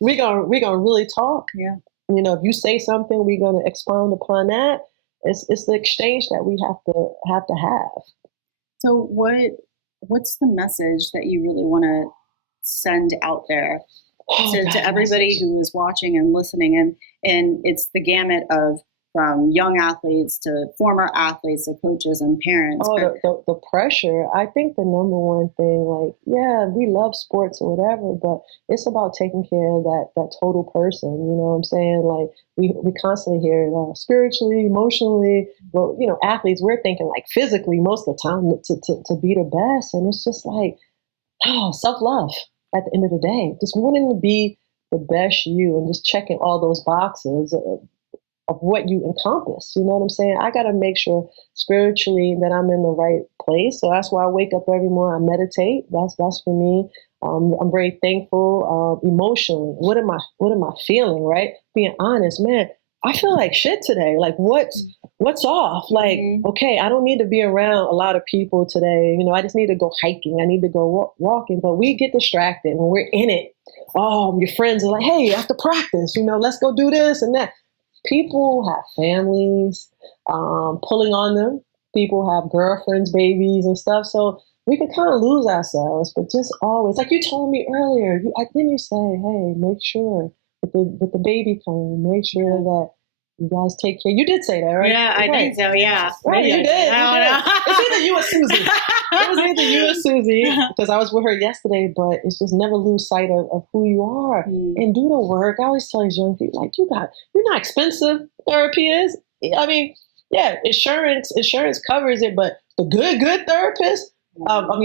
We're gonna really talk. Yeah. If you say something, we're gonna expound upon that. It's the exchange that we have to have. So what's the message that you really want to send out there to everybody who is watching and listening? And it's the gamut of from young athletes to former athletes to coaches and parents. The pressure. I think the number one thing, we love sports or whatever, but it's about taking care of that total person. You know what I'm saying? Like we constantly hear it spiritually, emotionally. Well, athletes, we're thinking like physically most of the time to be the best. And it's just like, self-love at the end of the day. Just wanting to be the best you and just checking all those boxes of what you encompass. You know what I'm saying? I got to make sure spiritually that I'm in the right place. So that's why I wake up every morning. I meditate. That's for me. I'm very thankful. Emotionally, what am I feeling? Right? Being honest, man. I feel like shit today. Like what's off? Like, okay, I don't need to be around a lot of people today. I just need to go hiking. I need to go walking. But we get distracted when we're in it. Oh, your friends are like, hey, after practice, let's go do this and that. People have families pulling on them. People have girlfriends, babies, and stuff. So we can kind of lose ourselves. But just always, like you told me earlier, then you say, hey, make sure with the baby coming, make sure that you guys take care. You did say that, right? Yeah, I think so. Yeah, right. You did. It's either you or Susie. It was either you or Susie, because I was with her yesterday. But it's just never lose sight of who you are and do the work. I always tell these young people, like, you're not expensive. Therapy is. I mean, yeah, insurance covers it, but the good therapist.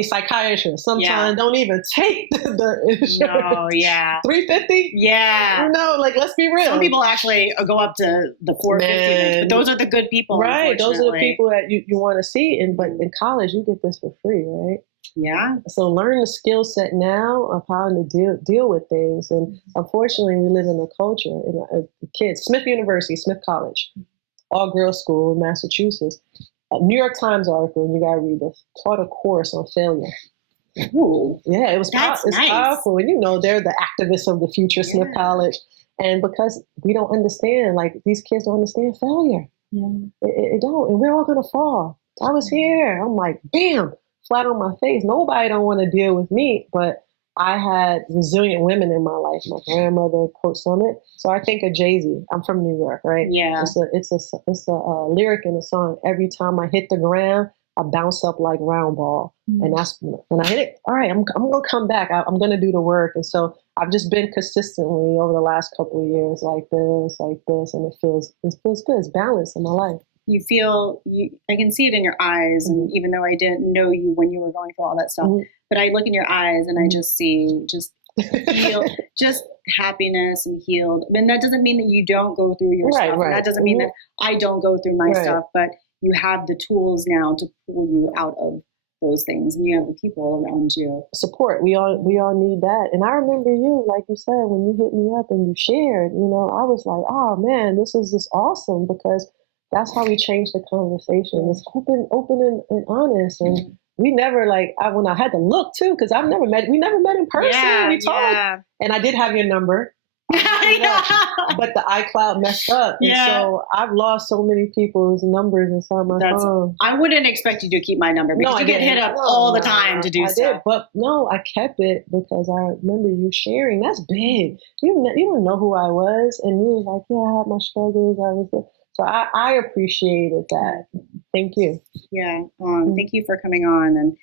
Psychiatrists sometimes don't even take the insurance. No, yeah. $350? Yeah. Let's be real. Some people actually go up to the $450, but those are the good people. Right. Those are the people that you want to see. But in college, you get this for free, right? Yeah. So learn the skill set now of how to deal with things. And unfortunately, we live in a culture, kids, Smith University, Smith College, all girls school in Massachusetts. A New York Times article, and you gotta read this, taught a course on failure. Ooh, yeah, it's nice. powerful. And they're the activists of the future, Smith College. And because we don't understand, like these kids don't understand failure. It don't. And we're all gonna fall. I was here. I'm like, bam, flat on my face. Nobody don't want to deal with me, but I had resilient women in my life. My grandmother, Coach Summit. So I think of Jay-Z. I'm from New York, right? Yeah. It's a lyric in a song. Every time I hit the ground, I bounce up like round ball. And that's when I hit it. All right, I'm gonna come back. I'm gonna do the work. And so I've just been consistently over the last couple of years like this, and it feels good. It's balance in my life. You feel I can see it in your eyes, and even though I didn't know you when you were going through all that stuff, but I look in your eyes and I just see just happiness and healed. And that doesn't mean that you don't go through your stuff. And that doesn't mean that I don't go through my stuff, but you have the tools now to pull you out of those things, and you have the people around you. Support. We all need that. And I remember you, like you said, when you hit me up and you shared, I was like, oh man, this is just awesome, because that's how we change the conversation. It's open and honest. And we never when I had to look too, because we never met in person. Yeah, we talked. And I did have your number. But the iCloud messed up. And so I've lost so many people's numbers inside my phone. I wouldn't expect you to keep my number, because you get hit up all the time to do stuff. Did, but no, I kept it because I remember you sharing. That's big. You don't know who I was, and you was like, yeah, I had my struggles. So I appreciated that. Thank you. Yeah. Thank you for coming on.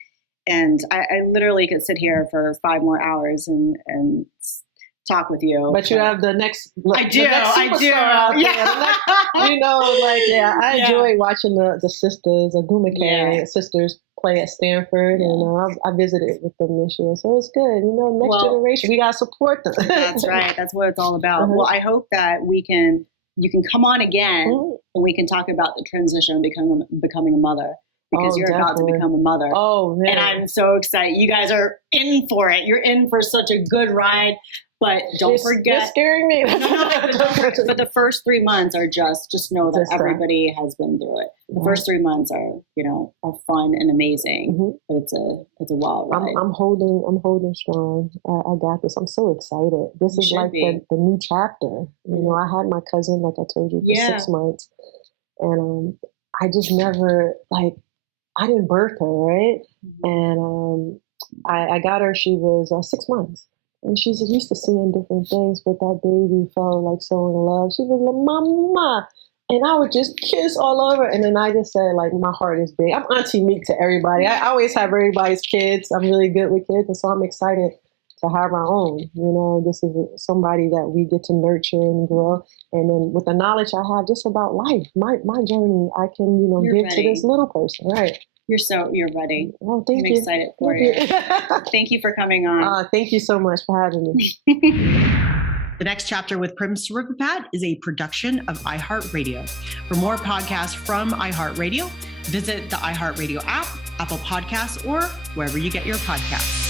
And I literally could sit here for 5 more hours and talk with you. But you have the next. I do. I enjoy watching the sisters, Agumake sisters play at Stanford, and I visited with them this year. So it's good. Next generation, we got to support them. That's right. That's what it's all about. Well, I hope that you can come on again and we can talk about the transition becoming a mother, because you're about to become a mother. Oh, man. And I'm so excited. You guys are in for it. You're in for such a good ride. But don't forget. You're scaring me. But the first 3 months are just know that everybody has been through it. The first 3 months are fun and amazing. But it's a wild ride. I'm holding strong. I got this. I'm so excited. This is like the new chapter. I had my cousin, like I told you, for 6 months, and I just never I didn't birth her, right? And I got her. She was 6 months. And she's used to seeing different things, but that baby felt so in love. She was like, mama. And I would just kiss all over. And then I just said, my heart is big. I'm Auntie Meek to everybody. I always have everybody's kids. I'm really good with kids. And so I'm excited to have our own. This is somebody that we get to nurture and grow. And then with the knowledge I have just about life, my journey, I can, give to this little person. Right. You're ready. Oh, thank you. I'm excited for you. Thank you for coming on. Thank you so much for having me. The next chapter with Prim Siripipat is a production of iHeartRadio. For more podcasts from iHeartRadio, visit the iHeartRadio app, Apple Podcasts, or wherever you get your podcasts.